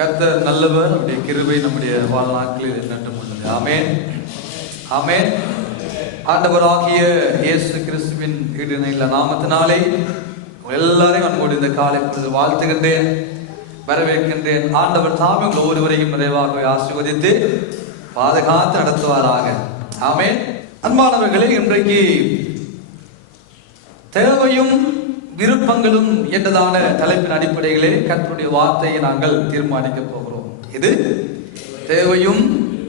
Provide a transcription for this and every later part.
கர்த்தர் நல்லவர், அவருடைய கிருபை நம்முடைய வாழ்நாட்களில் என்றும் உள்ளது. ஆமென், ஆமென். ஆண்டவராகிய இயேசு கிறிஸ்துவின் ஈடுநிலை நாமத்தினாலே எல்லாரையும் அன்போடு இந்த காலை பொழுது வாழ்த்துகின்றேன், வரவேற்கின்றேன். ஆண்டவர் தாமே உங்கள் ஒவ்வொருவரையும் நிறைவாக ஆசீர்வதித்து பாதுகாத்து நடத்துவாராக. ஆமென். அன்பானவர்களே, இன்றைக்கு தேவையும் விருப்பங்களும் என்றதான தலைப்பின் அடிப்படையிலே கர்த்தருடைய வார்த்தையை நாங்கள் தீர்மானிக்க போகிறோம். இது தேவையும்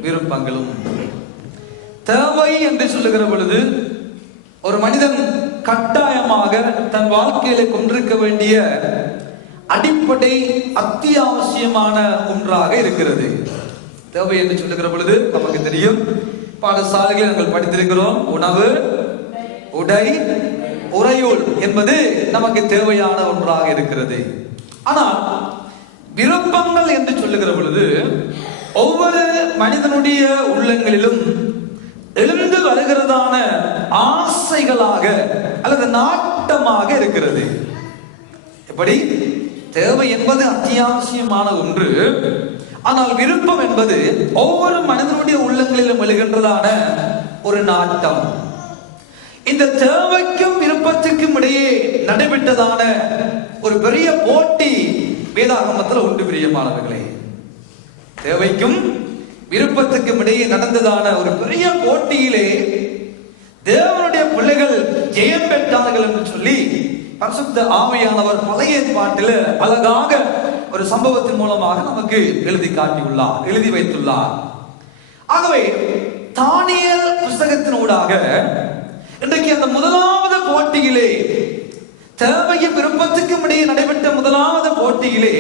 விருப்பங்களும். தேவை என்று சொல்லுகிற பொழுது ஒரு மனிதன் கட்டாயமாக தன் வாழ்க்கையில கொண்டிருக்க வேண்டிய அடிப்படை அத்தியாவசியமான ஒன்றாக இருக்கிறது. தேவை என்று சொல்லுகிற பொழுது நமக்கு தெரியும், பாடசாலைகளில் நாங்கள் படித்திருக்கிறோம், உணவு, உடை, உறையுள் என்பது நமக்கு தேவையான ஒன்றாக இருக்கிறது. ஆனால் விருப்பங்கள் என்று சொல்லுகிற பொழுது ஒவ்வொரு மனிதனுடைய உள்ளங்களிலும் எழுந்து வருகிறதான ஆசைகளாக அல்லது நாட்டமாக இருக்கிறது. எப்படி? தேவை என்பது அத்தியாவசியமான ஒன்று, ஆனால் விருப்பம் என்பது ஒவ்வொரு மனிதனுடைய உள்ளங்களிலும் எழுகின்றதான ஒரு நாட்டம். இந்த தேவைக்கும் விருப்பத்துக்கும் இடையே நடைபெற்றதான ஒரு பெரிய போட்டி வேதாகமத்தில் உண்டு. பிரியமானவர்களே, தேவைக்கும் விருப்பத்துக்கும் இடையே நடந்ததான ஒரு பெரிய போட்டியிலே தேவனுடைய பிள்ளைகள் ஜெயம் பெற்றார்கள் என்று சொல்லி பரிசுத்த ஆவியானவர் பழைய ஏற்பாட்டில் அழகாக ஒரு சம்பவத்தின் மூலமாக நமக்கு எழுதி வைத்துள்ளார். ஆகவே தானியேல் புஸ்தகத்தினூடாக இன்றைக்கு அந்த முதலாவது போட்டியிலே, தேவையும் விருப்பத்துக்கும் இடையே நடைபெற்ற முதலாவது போட்டியிலே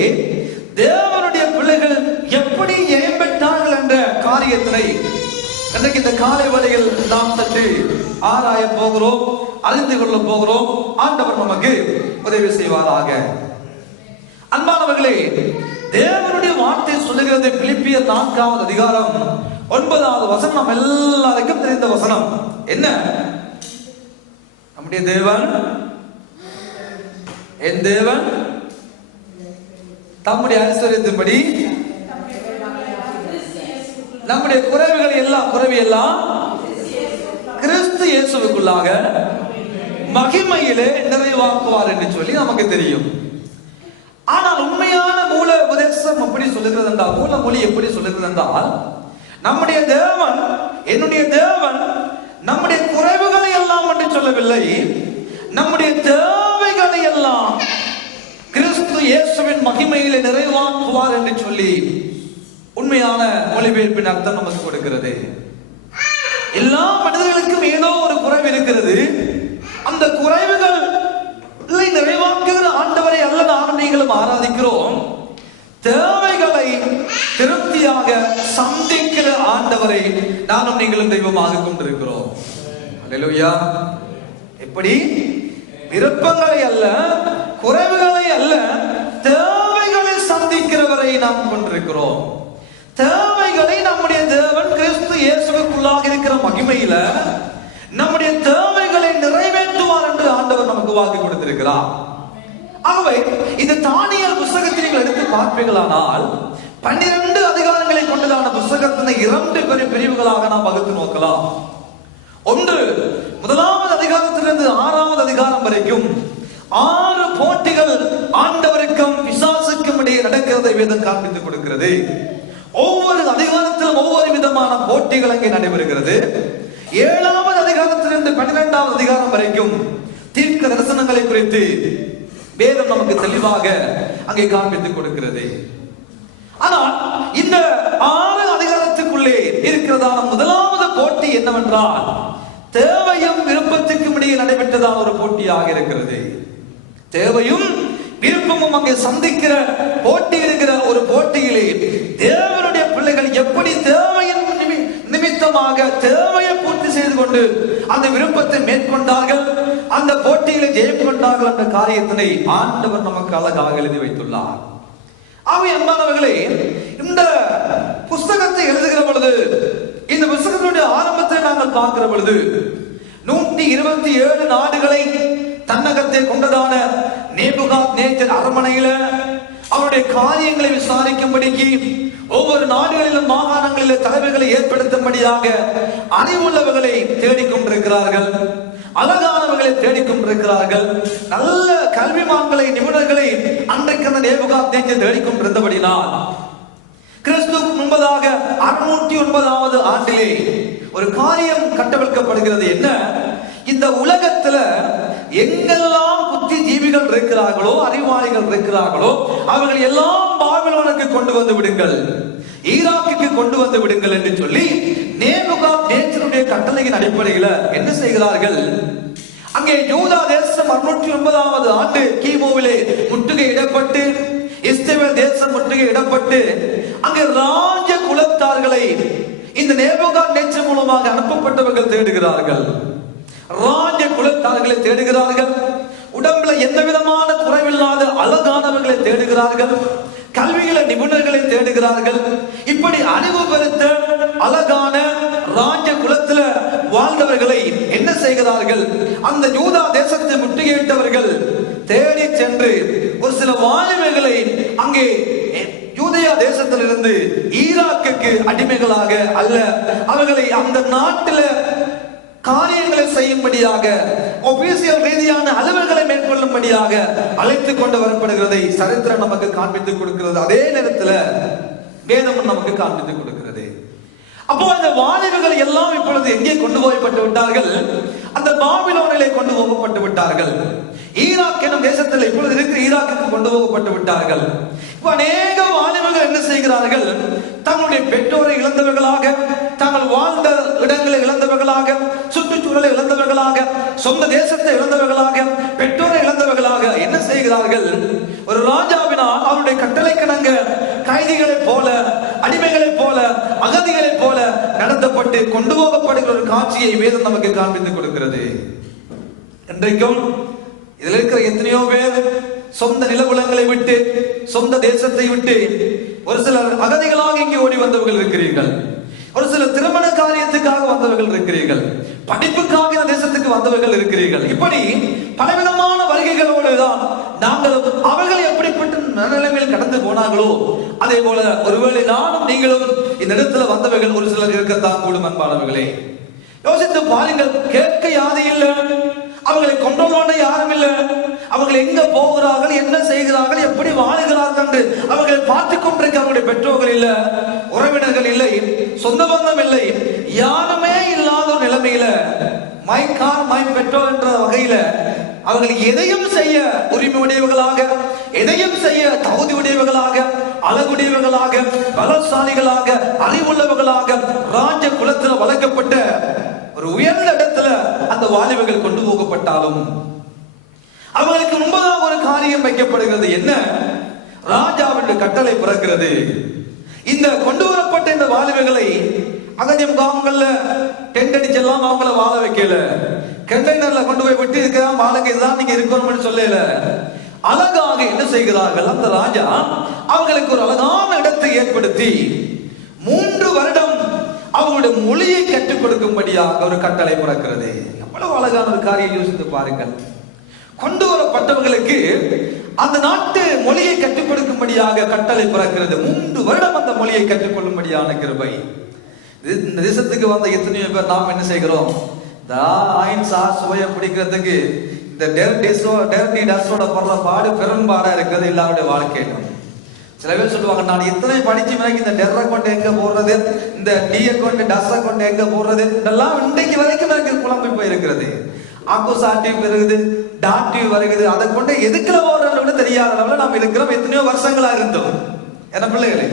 தேவனுடைய பிள்ளைகள் எப்படி ஜெயம் பெற்றார்கள் என்ற காரியத்தினை இன்றைக்கு இந்த காலை வேளையில் நாம் சற்று ஆராய போகிறோம், அறிந்து கொள்ள போகிறோம். ஆண்டவர் நமக்கு உதவி செய்வாராக. அன்பானவர்களே, தேவனுடைய வார்த்தை சொல்லுகிறது, பிலிப்பியர் 4வது அதிகாரம் 9வது வசனம் நம்ம எல்லாருக்கும் தெரிந்த வசனம். என்ன? நம்முடைய தேவன், என் தேவன் தம்முடைய ஐஸ்வர்யத்தின்படி நம்முடைய குறைவுகள் எல்லாம் கிறிஸ்து இயேசுவுக்குள்ளாக மகிமையிலே நிறைவாக்குவார் என்று சொல்லி நமக்கு தெரியும். ஆனால் உண்மையான மூல உபதேசம் எப்படி சொல்லுகிறது என்றால், மூல மொழி எப்படி சொல்லுகிறது என்றால், நம்முடைய தேவன், என்னுடைய தேவன் நம்முடைய குறைவுகளை எல்லாம் என்று சொல்லவில்லை, நம்முடைய தேவைகளை எல்லாம் கிறிஸ்து இயேசுவின் மகிமையிலே நிறைவாக்குவார் என்று சொல்லி உண்மையான மொழிபெயர்ப்பின் அர்த்தம் நமக்கு கொடுக்கிறது. எல்லா மனிதர்களுக்கும் ஏதோ ஒரு குறைவு இருக்கிறது. அந்த குறைவுகள் நிறைவாக்குகிற ஆண்டவரை அல்ல நானும் நீங்களும் ஆராதிக்கிறோம். தேவைகளை திருப்தியாக சந்திக்கிற ஆண்டவரை நானும் நீங்களும் தெய்வமாக கொண்டிருக்கிறோம். அல்லேலூயா. எப்படி? விருப்பங்களை அல்ல, குறைவுகளை அல்ல, தேவைகளை சந்திக்கிறவரை நாம் கொண்டிருக்கிறோம். தேவைகளை நம்முடைய தேவன் கிறிஸ்து இயேசுவுக்குள்ளாக இருக்கிற மகிமையில நம்முடைய தேவைகளை நிறைவேற்றுவார் என்று ஆண்டவர் நமக்கு வாக்கு கொடுத்திருக்கிறார். ஆகவே இந்த தானியேல் புத்தகத்தை நீங்கள் எடுத்து பார்ப்பீர்களானால் 12 அதிகாரங்களை கொண்டதான புத்தகத்தினை 2 பிரிவுகளாக நாம் வகுத்து நோக்கலாம். ஒன்று, 1வது அதிகாரத்திலிருந்து 6வது அதிகாரம் வரைக்கும் 6 போட்டிகள் ஆண்டவருக்கும் பிசாசுக்கும் இடையே நடக்கிறதை வேதம் காண்பித்துக் கொடுக்கிறது. ஒவ்வொரு அதிகாரத்திலும் ஒவ்வொரு விதமான போட்டிகள் அங்கே நடைபெறுகிறது. 7வது அதிகாரத்திலிருந்து 12வது அதிகாரம் வரைக்கும் தீர்க்க தரிசனங்களை குறித்து வேதம் நமக்கு தெளிவாக அங்கே காண்பித்துக் கொடுக்கிறது. ஆனால் இந்த 6 அதிகாரத்துக்குள்ளே இருக்கிறதான முதலாவது போட்டி என்னவென்றால், தேவையும் விருப்பத்துக்கும் இடையே நடைபெற்றதான ஒரு போட்டியாக இருக்கிறது. தேவையும் விருப்பமும் அங்கே சந்திக்கிற போட்டி இருக்கிற ஒரு போட்டியிலே தேவனுடைய பிள்ளைகள் எப்படி தேவையின் நிமித்தமாக தேவையை பூர்த்தி செய்து கொண்டு அந்த விருப்பத்தை மேற்கொண்டார்கள், அந்த போட்டியிலே ஜெயம் கொண்டார்கள் என்ற காரியத்தினை ஆண்டவர் நமக்கு அழகாக எழுதி வைத்துள்ளார். ஆகவே அன்பானவர்களே, இந்த புஸ்தகத்தை எழுதுகிற பொழுது, இந்த புஸ்தகத்தினுடைய ஆரம்பத்தை நாங்கள் பார்க்கிற பொழுது 127 நாடுகளை தன்னகத்தை கொண்டதான நேபுகாத்நேச்சர் அரண்மனையில அவருடைய காரியங்களை விசாரிக்கும்படிக்கு ஒவ்வொரு நாடுகளிலும் மாகாணங்களிலும் தலைவர்களை ஏற்படுத்தும்படியாக அறிவுள்ளவர்களை தேடிக்கொண்டிருக்கிறார்கள், அழகானவர்களை தேடிக்கொண்டிருக்கிறார்கள், நல்ல கல்விமான்களை நிபுணர்களை அன்றைக்கு அந்த நேபுகாத்நேச்சர் தேடிக்கொண்டிருந்தபடினால் கிறிஸ்துவுக்கு முன்பதாக 609வது ஆண்டிலே ஒரு காரியம் கட்டவிழ்க்கப்படுகிறது. என்ன? இந்த உலகத்துல எங்கெல்லாம் புத்தி ஜீவிகள் இருக்கிறார்களோ, அறிவாளிகள் இருக்கிறார்களோ, அவர்கள் எல்லாம் பாபிலோனுக்கு கொண்டு வந்து விடுங்கள், ஈராக்குக்கு கொண்டு வந்து விடுங்கள் என்று சொல்லி நேபுகாத்நேச்சருடைய கட்டளையின் அடிப்படையில் என்ன செய்கிறார்கள்? அங்கே யூதா தேசம் 609வது ஆண்டு கிமுவிலே முற்றுகையிடப்பட்டு, இஸ்ரவேல் தேசம் முற்றுகையிடப்பட்டு, அங்கே ராஜ குலத்தார்களை இந்த நேபுகாத்நேச்சர் மூலமாக அனுப்பப்பட்டவர்கள் தேடுகிறார்கள். ராஜ குலத்தார்களை தேடுகிறார்கள். உடம்புல எந்த விதமான குறைவில்லாத அழகானவர்களை தேடுகிறார்கள். கல்வியில நிபுணர்களை தேடுகிறார்கள். இப்படி அறிவு பெருத்த அழகான ராஜ குலத்துல வாழ்ந்தவர்களை என்ன செய்கிறார்கள்? அந்த யூதா தேசத்தை முற்றுகையிட்டவர்கள் தேடி சென்று ஒரு சில வாலிபர்களை அங்கே யூதேயா தேசத்திலிருந்து ஈராக்குக்கு அடிமைகளாக அல்ல, அவர்களை அந்த நாட்டில் காரியங்களை செய்யும்படியாக, ஒபிசியல் ரீதியான அலுவல்களை மேற்கொள்ளும்படியாக அழைத்து கொண்டு வரப்படுகிறதை சரித்திரம் நமக்கு காண்பித்துக் கொடுக்கிறது. அதே நேரத்தில் வேதம் நமக்கு காண்பித்துக் கொடுக்கிறது. அப்போ அந்த வாலிபர்கள் எல்லாம் இப்பொழுது எங்கே கொண்டு போய்பட்டு விட்டார்கள்? அந்த பாபிலோனிலே கொண்டு போகப்பட்டு விட்டார்கள். ஈராக் எனும் தேசத்தில் இப்பொழுது இருக்கிற ஈராக்குக்கு கொண்டு போகப்பட்டு விட்டார்கள். அநேக வாலிபர்கள் என்ன செய்கிறார்கள்? தங்களுடைய பெற்றோரை இழந்தவர்களாக, தாங்கள் வாழ்ந்த இடங்களை இழந்தவர்களாக, சுற்றுச்சூழலை இழந்தவர்களாக, சொந்த தேசத்தை இழந்தவர்களாக, பெற்றோரை இழந்தவர்களாக என்ன செய்கிறார்கள்? ஒரு ராஜாவினால் அவருடைய கட்டளைக்கிணங்க கைதிகளைப் போல, அடிமைகளைப் போல, அகதிகளைப் போல நடத்தப்பட்டு கொண்டு போகப்படுகிற ஒரு காட்சியை வேதம் நமக்கு காண்பித்துக் கொடுக்கிறது. இன்றைக்கும் இதில் இருக்கிற எத்தனையோ பேர் சொந்த நிலவுலங்களை விட்டு, சொந்த தேசத்தை விட்டு, ஒரு சிலர் அகதிகளாக இங்கே ஓடி வந்தவர்கள் இருக்கிறீர்கள், ஒரு சிலர் திருமண காரியத்துக்காக வந்தவர்கள் இருக்கிறீர்கள், படிப்புக்காக இந்த தேசத்துக்கு வந்தவர்கள் இருக்கிறீர்கள். இப்படி பலவிதமான வருகைகளோடு தான் நாங்கள் அவர்கள் எப்படிப்பட்ட நிலைமையில் கடந்து போனாங்களோ அதே போல ஒருவேளை நானும் நீங்களும் இந்த இடத்துல வந்தவர்கள் ஒரு சிலர் இருக்கத்தான் கூடும். அன்பானவர்களே, யோசித்து பாருங்கள். கேட்க யாரும் இல்லை, அவர்களை கொண்டோல் பண்ண யாரும் இல்லை, அவர்கள் எங்க போகிறார்கள், என்ன செய்கிறார்கள், எப்படி வாழுகிறார்கள் என்று அவர்களை பார்த்துக் கொண்டிருக்க அவருடைய பெற்றோர்கள் இல்லை, உறவினர்கள் இல்லை, சொந்த பந்தம் இல்லை, யாருமே இல்லாத ஒரு நிலைமையில மை கார் மை பெற்றோர் என்ற வகையில அவர்கள் எதையும் செய்ய உரிமை உடையவர்களாக, எதையும் செய்ய தகுதி உடையவர்களாக, அழகுடையவர்களாக, பலசாலிகளாக, அறிவுள்ளவர்களாக ராஜ குலத்தில் வளர்க்கப்பட்ட ஒரு உயர்ந்த இடத்துல அந்த வாலிபர்கள் கொண்டு போகப்பட்டாலும் அவர்களுக்கு முன்பதாக ஒரு காரியம் வைக்கப்படுகிறது. என்ன? ராஜாவுடைய கட்டளை பிறக்கிறது. இந்த கொண்டு வரப்பட்ட இந்த வாலிபர்களை அகதியம் காமங்கள்ல டென்ட் அடிச்செல்லாம் அவங்கள வாழ வைக்கல, கண்டெய்னர்ல கொண்டு போய் விட்டு இதுக்குதான் வாழங்க, இதுதான் நீங்க இருக்கணும்னு சொல்லல. அழகாக என்ன செய்கிறார்கள்? அந்த ராஜா அவர்களுக்கு ஒரு அழகான இடத்தை ஏற்படுத்தி 3 வருடம் அவங்களுடைய மொழியை கற்றுக் கொடுக்கும்படியாக ஒரு கட்டளை பிறக்கிறது. எவ்வளவு அழகான ஒரு காரியம் யோசித்து பாருங்கள். கொண்டு வரப்பட்டவர்களுக்கு அந்த நாட்டு மொழியை கற்றுக் கொடுக்கும்படியாக கட்டளை பிறக்கிறது. 3 வருடம் அந்த மொழியை கற்றுக்கொள்ளும்படியான கிருபை. இந்த தேசத்துக்கு வந்த எத்தனையோ பேர் நாம் என்ன செய்கிறோம்? சுவையை பிடிக்கிறதுக்கு இந்த டெர்டி டஸ்டோட படுற பாடு பெரும்பாடா இருக்கிறது எல்லாருடைய வாழ்க்கையில. சில பேர் சொல்லுவாங்க, நான் இத்தனை படிச்சு எனக்கு இந்த டெர்ரை கொண்டு எங்க போடுறது, இந்த டீயை கொண்டு டஸ்ஸை கொண்டு எங்க போடுறது, இதெல்லாம் இன்றைக்கு வரைக்கும் எனக்கு குழம்பு போயிருக்கிறது. ஆக்குசாட்டிவ் வருகுது, டாட்டிவ் வருகுது, அதை கொண்டு எதுக்குல போடுறது தெரியாத அளவுல நாம் இருக்கிறோம். எத்தனையோ வருஷங்களா இருந்தோம் என்ன பிள்ளைகளே,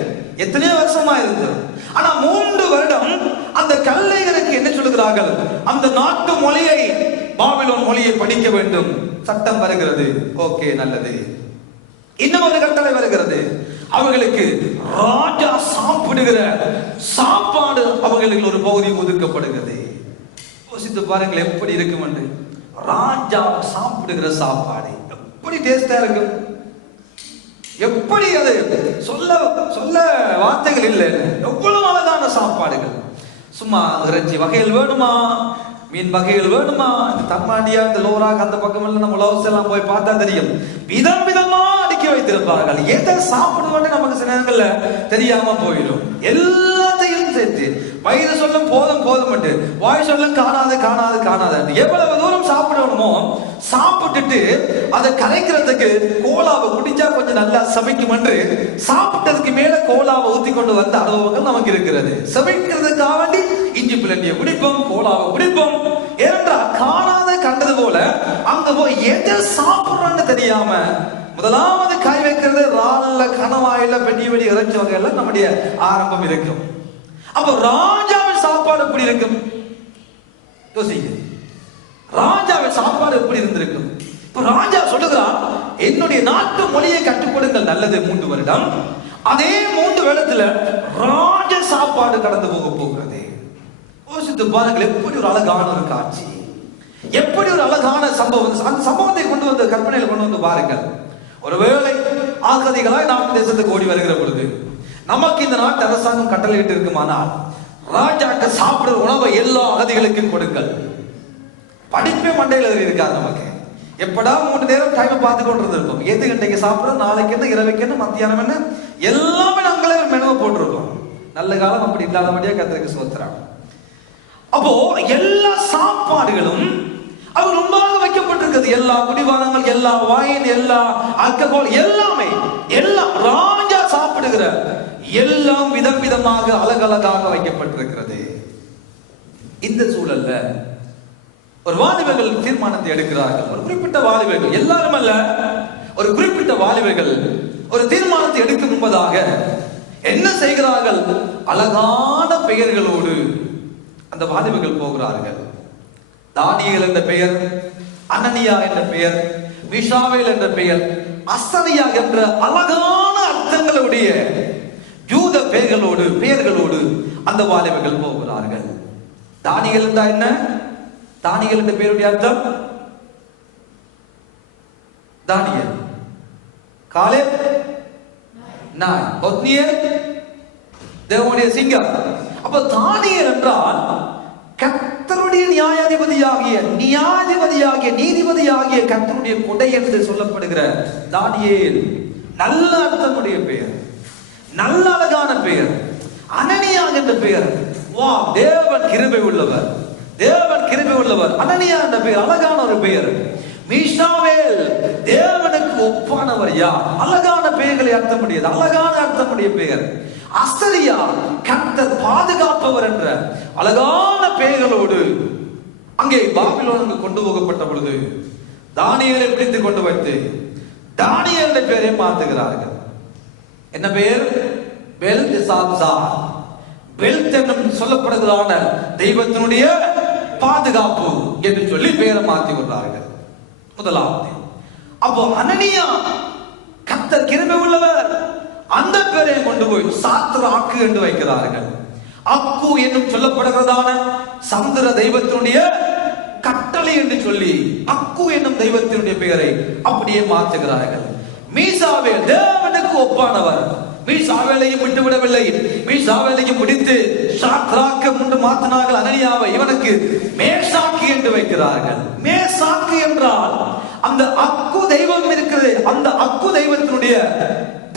எத்தனையோ வருஷமா இருந்தோம். ஆனா 3 வருடம் அந்த கல்லைகளுக்கு என்ன சொல்லுகிறார்கள்? அந்த நாட்டு மொழியை, பாபிலோன் மொழியை படிக்க வேண்டும். சட்டம் வருகிறது, ஓகே நல்லது. இன்னும் ஒரு கட்டளை வருகிறது, அவர்களுக்கு ராஜா சாப்பிடுகிற சாப்பாடு அவர்களுக்கு ஒரு பகுதி ஒதுக்கப்படுகிறது. யோசித்து பாருங்கள் எப்படி இருக்கும் என்று. ராஜா சாப்பிடுகிற சாப்பாடு எப்படி டேஸ்டா இருக்கும், எப்படி அது சொல்ல சொல்ல வார்த்தைகள் இல்லை. எவ்வளவு அழகான சாப்பாடுகள். சும்மா இறைச்சி வகைகள் வேணுமா, மீன் வகைகள் வேணுமா, தம்மாடியா இந்த லோராக் அந்த பக்கம் எல்லாம் நம்ம உலகஸ் எல்லாம் போய் பார்த்தா தெரியும். விதம் விதமா அடிக்க உருவாக்கி வைத்திருப்பார்கள். எதை சாப்பிடுவோன்னு நமக்கு சில நேரங்கள்ல தெரியாம போயிடும். எல்லாத்தையும் சேர்த்து வயிறு சொல்லும் போதும் போதும், வாய் சொல்லும் காணாது காணாது காணாது, எவ்வளவு தூரம் சாப்பிடணுமோ சாப்பிட்டுட்டு அதை கரைக்கிறதுக்கு கோலாவை குடிச்சா கொஞ்சம் நல்லா சமைக்கும் என்று சாப்பிட்டதுக்கு மேல கோலாவை ஊத்தி கொண்டு வந்த அனுபவங்கள் நமக்கு இருக்கிறது. சமைக்கிறதுக்காக வேண்டி இஞ்சி பிளண்டிய குடிப்போம், கோலாவை குடிப்போம். ஏனென்றால் காணாத கண்டது போல அங்க போய் எதை சாப்பிடுறோன்னு தெரியாம முதலாவது காய் வைக்கிறது ரால்ல கணவாயில பெரிய பெரிய இறைச்சி வகையில நம்முடைய ஆரம்பம் இருக்கும். அப்ப ராஜாவின் சாப்பாடு எப்படி இருக்கும் யோசிங்க. ராஜாவின் சாப்பாடு எப்படி இருந்திருக்கும்? இப்ப ராஜா சொல்லுகிறான், என்னுடைய நாட்டு மொழியை கற்றுக் கொடுங்கள், நல்லது 3 வருடம். அதே 3 வருடத்துல ராஜ சாப்பாடு கடந்து போக போகிறது. யோசித்து பாருங்கள், எப்படி ஒரு அழகான ஒரு காட்சி, எப்படி ஒரு அழகான சம்பவம். அந்த சம்பவத்தை கொண்டு வந்து கற்பனையில் கொண்டு வந்து பாருங்கள். ஒருவேளை ஆகதிகளாய் நாம் தேசத்துக்கு ஓடி வருகிற பொழுது நமக்கு இந்த நாட்டு அரசாங்கம் கட்டளையிட்டு இருக்குமானால், ராஜாக்கு சாப்பிடுற உணவை எல்லா அகதிகளுக்கும் கொடுங்கள். படிப்பே மண்டையில் இருக்காது நமக்கு. எப்படா 3 நேரம் டைம் பார்த்து கொண்டு இருந்திருக்கோம். எது கண்டைக்கு சாப்பிட, நாளைக்கு என்ன, இரவைக்கு என்ன, மத்தியானம் என்ன, எல்லாமே நாங்களே மெனுவை போட்டிருக்கோம். நல்ல காலம் அப்படி இல்லாதபடியா கர்த்தருக்கு ஸ்தோத்திரம். அப்போ எல்லா சாப்பாடுகளும் அவர் முன்பாக வைக்கப்பட்டிருக்கிறது. எல்லா குடிபானங்கள், எல்லா வாயின், எல்லா ஆல்கஹால், எல்லாமே எல்லாம் ராஜா சாப்பிடுகிற எல்லாம் விதம் விதமாக அழகழகாக வைக்கப்பட்டிருக்கிறது. இந்த சூழல்ல ஒரு வாலிபர்கள் தீர்மானத்தை எடுக்கிறார்கள். ஒரு குறிப்பிட்ட வாலிபர்கள், எல்லாரும் அல்ல, ஒரு குறிப்பிட்ட வாலிபர்கள் ஒரு தீர்மானத்தை எடுக்கும் முன்பதாக என்ன செய்கிறார்கள்? அழகான பெயர்களோடு அந்த வாலிபர்கள் போகிறார்கள். தானியேல் என்ற பெயர், அனனியா என்ற பெயர், மீஷாவேல் என்ற பெயர், அசரியா என்ற அழகான அர்த்தங்களுடைய யூத பெயர்களோடு அந்த வாலிபர்கள் போகிறார்கள். தானியேல் என்றால் என்ன? தானியேல் என்ற பெயருடைய அர்த்தம் தானியேல், காலேப் நாய், ஒத்னியேல் தேவனுடைய சிங்கம். அப்ப தானியேல் என்றால் கர்த்தருடைய நீதிபதியாகிய கர்த்தருடைய கொடை என்று சொல்லப்படுகிற தானியேல். நல்ல அர்த்தமுடைய பெயர், நல்ல அழகான பெயர். அனனியா என்ற பெயர், வா தேவன் கிருபை உள்ளவர், தேவன் கிருபை உள்ளவர். அனனியா என்ற பெயர் அழகான ஒரு பெயர். மீஷாவேல், தேவனுக்கு ஒப்பானவர் யார்? அழகான பெயர்களை அர்த்தமுடையது, அழகான அர்த்தமுடைய பெயர். அசரியா, கர்த்தர் பாதுகாப்பவர் என்ற அழகான பெயர்களோடு அங்கே பாபிலோனுக்கு கொண்டு போகப்பட்ட பொழுது தானியேலை பிடித்து கொண்டு வைத்து தானியேல் என்ற பெயரை மாற்றுகிறார்கள். என்ன பெயர்? பெல்தெசாத்சார். பெல்த் என்னும் சொல்லப்படுகிறான தெய்வத்தினுடைய பாதுகாப்பு என்று சொல்லி பெயரை மாற்றி கொண்டார்கள். முதலாவது. அப்போ அனனியா, கர்த்தர் கிருபை உள்ளவர், அந்த பெயரை கொண்டு போய் சாத்ராக்கு என்று வைக்கிறார்கள். அக்கு என்னும் சொல்லப்படுகிறதான சந்திர தெய்வத்தினுடைய கட்டளை என்று சொல்லி அக்கு என்னும் தெய்வத்தினுடைய பெயரை அப்படியே மாற்றுகிறார்கள். மீசாவேல், தேவனுக்கு ஒப்பானவர். மீசாவேலையும் விட்டு விடவில்லை, மீசாவேலையும் முடித்து சாத்ராக்கு என்று மாற்றினார்கள். அனனியாவை இவனுக்கு மேசாக்கு என்று வைக்கிறார்கள். மேசாக்கு என்றால் அந்த அக்கு தெய்வம் இருக்கிறது, அந்த அக்கு தெய்வத்தினுடைய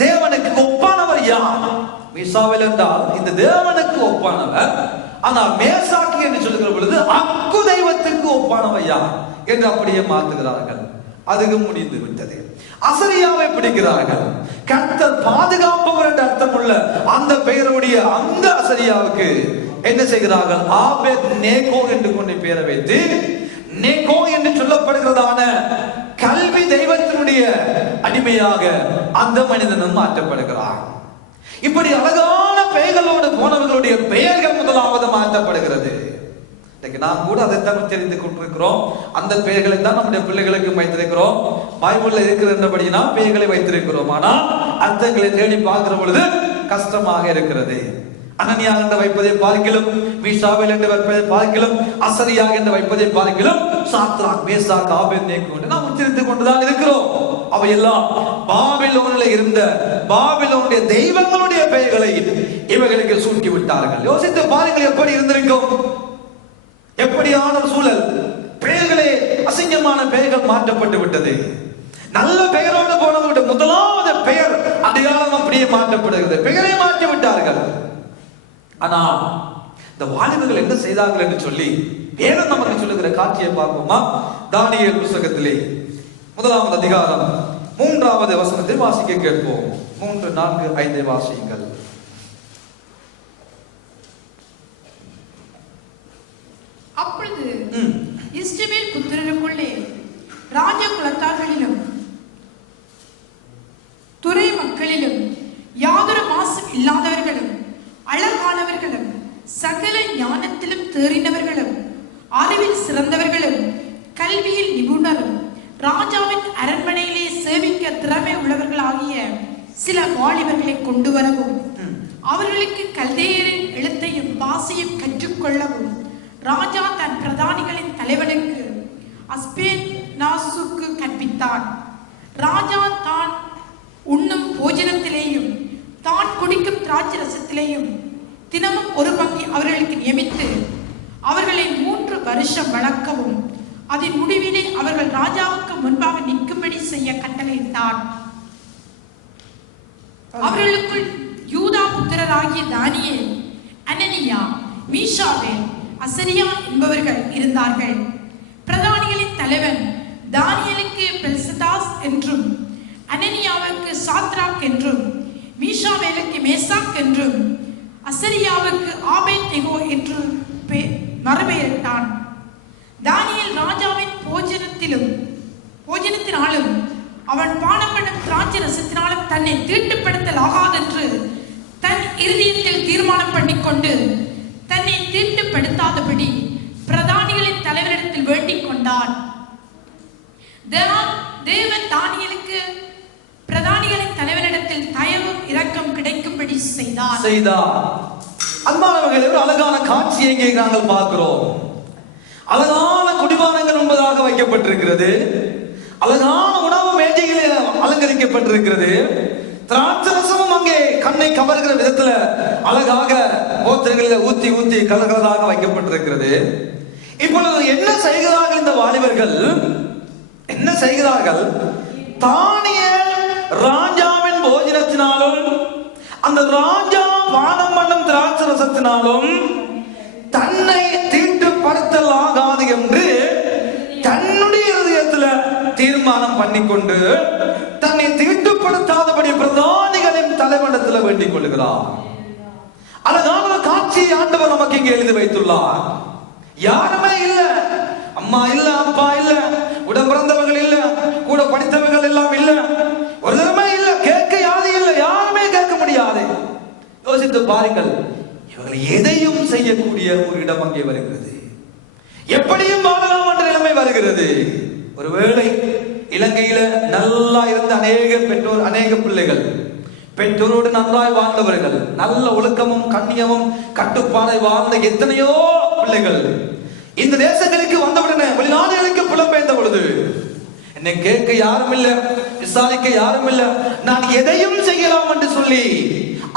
தேவனுக்கு ஒப்பானவர் யார்? மீசாவேல் என்றால் இந்த தேவனுக்கு ஒப்பானவர். ஆனால் மேசாக்கு என்று சொல்லுகிற பொழுது அக்கு தெய்வத்திற்கு ஒப்பானவர் யார் என்று அப்படியே மாற்றுகிறார்கள். அதுக்கு முடிந்து விட்டது. அசரியாவை பிடிக்கிறார்கள். கர்த்தர் பாதுகாப்பவர் என்ற அர்த்தம் உள்ள அந்த பெயருடைய அந்த அசரியாவுக்கு என்ன செய்கிறார்கள்? ஆபேத் நேகோ என்று கொண்டு பெயரை வைத்து நேகோ என்று சொல்லப்படுகிறதான கல்வி தெய்வத்தினுடைய அடிமையாக அந்த மனிதனும் மாற்றப்படுகிறார். இப்படி அழகான பெயர்களோடு போனவர்களுடைய பெயர்கள் முதலாவது மாற்றப்படுகிறது. நாம் கூட அதைத்தான் தெரிந்து கொண்டிருக்கிறோம். அந்த பெயர்களை தான் நம்முடைய பிள்ளைகளுக்கு வைத்திருக்கிறோம். பைபிள்ல இருக்கிறபடினா பெயர்களை வைத்திருக்கிறோம். ஆனால் அர்த்தங்களை தேடி பார்க்கிற பொழுது கஷ்டமாக இருக்கிறது. அனனியா என்று வைப்பதை பார்க்கிலும், மீஷாவேல் என்று வைப்பதை பார்க்கிலும், அசரியா என்று வைப்பதை பார்க்கிலும், சாத்ராக், மேசாக், ஆபேத்நேகோ என்று நாம் உச்சரித்துக் கொண்டுதான் இருக்கிறோம். அவையெல்லாம் பாபிலோனில் இருந்த பாபிலோனுடைய தெய்வங்களுடைய பெயர்களை இவர்களுக்கு சூட்டி விட்டார்கள். யோசித்து பாருங்கள், எப்படி இருந்திருக்கும், எப்படியான சூழல். பெயர்களே அசிங்கமான பெயர்கள் மாற்றப்பட்டு விட்டது. நல்ல பெயரோடு போனவர்களுடைய முதலாவது பாஷையை மாற்றப்படுகிறது, பெயரை மாற்றி விட்டார்கள். ஆனா இந்த வாலிபர்கள் என்ன செய்தார்கள் என்று சொல்லி வேதம் நமக்கு சொல்லுகிற காட்சியை பார்ப்போமா? தானியேல் புத்தகத்திலே 1ஆம் அதிகாரம் 3வது வசனத்தை வாசிக்க கேட்போம். 3, 4, 5 வாசியுங்கள். அப்பொழுது இஸ்ரவேல் புத்திரருக்குள்ளே ராஜ குலத்தார்களிலும் துறை மக்களிலும் யாதொரு மாசும் இல்லாதவர்களும் அழகானவர்களும் சகல ஞானத்திலும் தேறினவர்களும் அறிவில் சிறந்தவர்களும் கல்வியில் நிபுணரும் ராஜாவின் அரண்மனையிலே சேவிக்க திறமை உள்ளவர்களாகிய சில வாலிபர்களை கொண்டு வரவும் அவர்களுக்கு கல்தேயரின் எழுத்தையும் பாசையும் கற்றுக்கொள்ளவும் ராஜா தன் பிரதானிகளின் தலைவனுக்கு அஸ்பேனாசுக்கு கற்பித்தான். ராஜா தான் உண்ணும் போஜனத்திலேயும் தான் குடிக்கும் திராட்சை ரசத்திலேயும் தினமும் ஒரு பங்கை அவர்களுக்கு நியமித்து அவர்களை 3 வருஷம் வளர்க்கவும் அதன் முடிவினை அவர்கள் ராஜாவுக்கு முன்பாக நிற்கும்படி செய்ய கட்டளையிட்டான். அவர்களுக்குள் யூதா புத்திரராகிய தானியேல், அனனியா, மீஷாவேல், அசரியா என்பவர்கள் இருந்தார்கள். பிரதானிகளின் தலைவன் தானியேலுக்கு பெல்சதாஸ் என்றும், அனனியாவுக்கு சாத்ராக் என்றும், மீஷாவேலுக்கு மேசாக் என்றும், அசரியாவுக்கு ஆபேத்நேகோ என்று மறுபெயரிட்டான். தானியேல் ராஜாவின் போஜனத்தினாலும் அவன் பானம் பண்ணும் திராட்சை ரசத்தினாலும் தன்னை தீட்டுப்படுத்தல் ஆகாதென்று தன் இருதயத்தில் தீர்மானம் பண்ணிக்கொண்டு தன்னை தீட்டுப்படுத்தாதபடி பிரதானிகளின் தலைவரிடத்தில் வேண்டிக் கொண்டான். தேவன் தானியேலுக்கு பிரதானிகளின் தலைவரிடத்தில் தயவும் இரக்கம் கிடைக்கும்படி செய்தார். அன்பானவர்களே, ஒரு அழகான காட்சியை இங்கே நாங்கள் பார்க்கிறோம். அழகான குடிபானங்கள் என்பதாக வைக்கப்பட்டிருக்கிறது. அழகான உணவு மேஜைகளே அலங்கரிக்கப்பட்டிருக்கிறது. திராட்சரசமும் அங்கே கண்ணை கவர்கிற விதத்துல அழகாக போத்தல்களில் ஊத்தி ஊத்தி கலகலதாக வைக்கப்பட்டிருக்கிறது. இப்பொழுது என்ன செய்கிறார்கள் இந்த வாலிபர்கள்? என்ன செய்கிறார்கள்? தானியேல் ராஜாவின் போஜனத்தினாலும் அந்த ராஜா பானம் பண்ணும் திராட்சை ரசத்தினாலும் தன்னை தீட்டுப்படுத்தல் ஆகாது என்று தன்னுடைய இதயத்துல தீர்மானம் பண்ணிக்கொண்டு தன்னை தீட்டுப்படுத்தாதபடி பிரதானிகளின் தலைவனிடத்தில் வேண்டிக் கொள்கிறார். அழகான காட்சியை ஆண்டவர் நமக்கு இங்கே எழுதி வைத்துள்ளார். யாருமே இல்ல, அம்மா இல்ல, அப்பா இல்ல, உடன் பிறந்தவர்கள் இல்ல, கூட படித்தவர்கள் எல்லாம் இல்ல, ஒரு தரமே இல்ல, கேட்க யாரு இல்ல, யாருமே கேட்க முடியாது. யோசித்து பாருங்கள், இவர்கள் எதையும் செய்யக்கூடிய ஒரு இடம் அங்கே வருகிறது. எப்படியும் வாழலாம் என்ற நிலைமை வருகிறது. ஒருவேளை இலங்கையில நல்லா இருந்த அநேக பெற்றோர், அநேக பிள்ளைகள், பெற்றோரோடு நன்றாய் வாழ்ந்தவர்கள், நல்ல ஒழுக்கமும் கண்ணியமும் கட்டுப்பாடை வாழ்ந்த எத்தனையோ பிள்ளைகள் இந்த தேசங்களுக்கு வந்தவுடனே வெளிநாடுகளுக்கு புலம்பெயர்ந்த பொழுது என்னை கேட்க யாரும் இல்ல, விசாரிக்க யாரும் இல்ல, நான் எதையும் செய்யலாம் என்று சொல்லி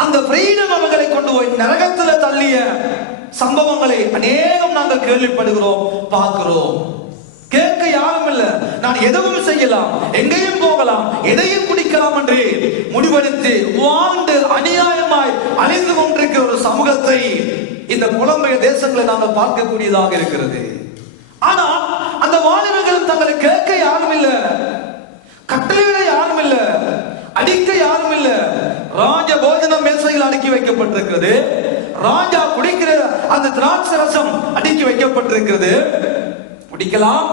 அந்த ஃப்ரீடம் அவர்களை கொண்டு போய் நரகத்தில் தள்ளிய சம்பவங்களை அநேகம் நாங்கள் கேள்விப்படுகிறோம், பார்க்கிறோம். கேட்க யாரும் இல்ல, நான் எதுவும் செய்யலாம், எங்கேயும் போகலாம், எதையும் குடிக்கலாம் என்று முடிவெடுத்து வாழ்ந்து அநியாயமாய் அழிந்து கொண்டிருக்கிற ஒரு சமூகத்தை இந்த புலம்பெயர் தேசங்களை நாங்கள் பார்க்கக்கூடியதாக இருக்கிறது. ஆனால் அந்த வாலிபர்கள் தங்களை கேட்க யாரும் இல்ல, கட்டளையிட யாரும் இல்ல, அடிக்க யாரும் இல்ல. ராஜ போஜனம் மேசையில் அடுக்கி வைக்கப்பட்டிருக்கிறது. ராஜா குடிக்கிற அந்த திராட்சை ரசம் அடுக்கி வைக்கப்பட்டிருக்கிறது. குடிக்கலாம்,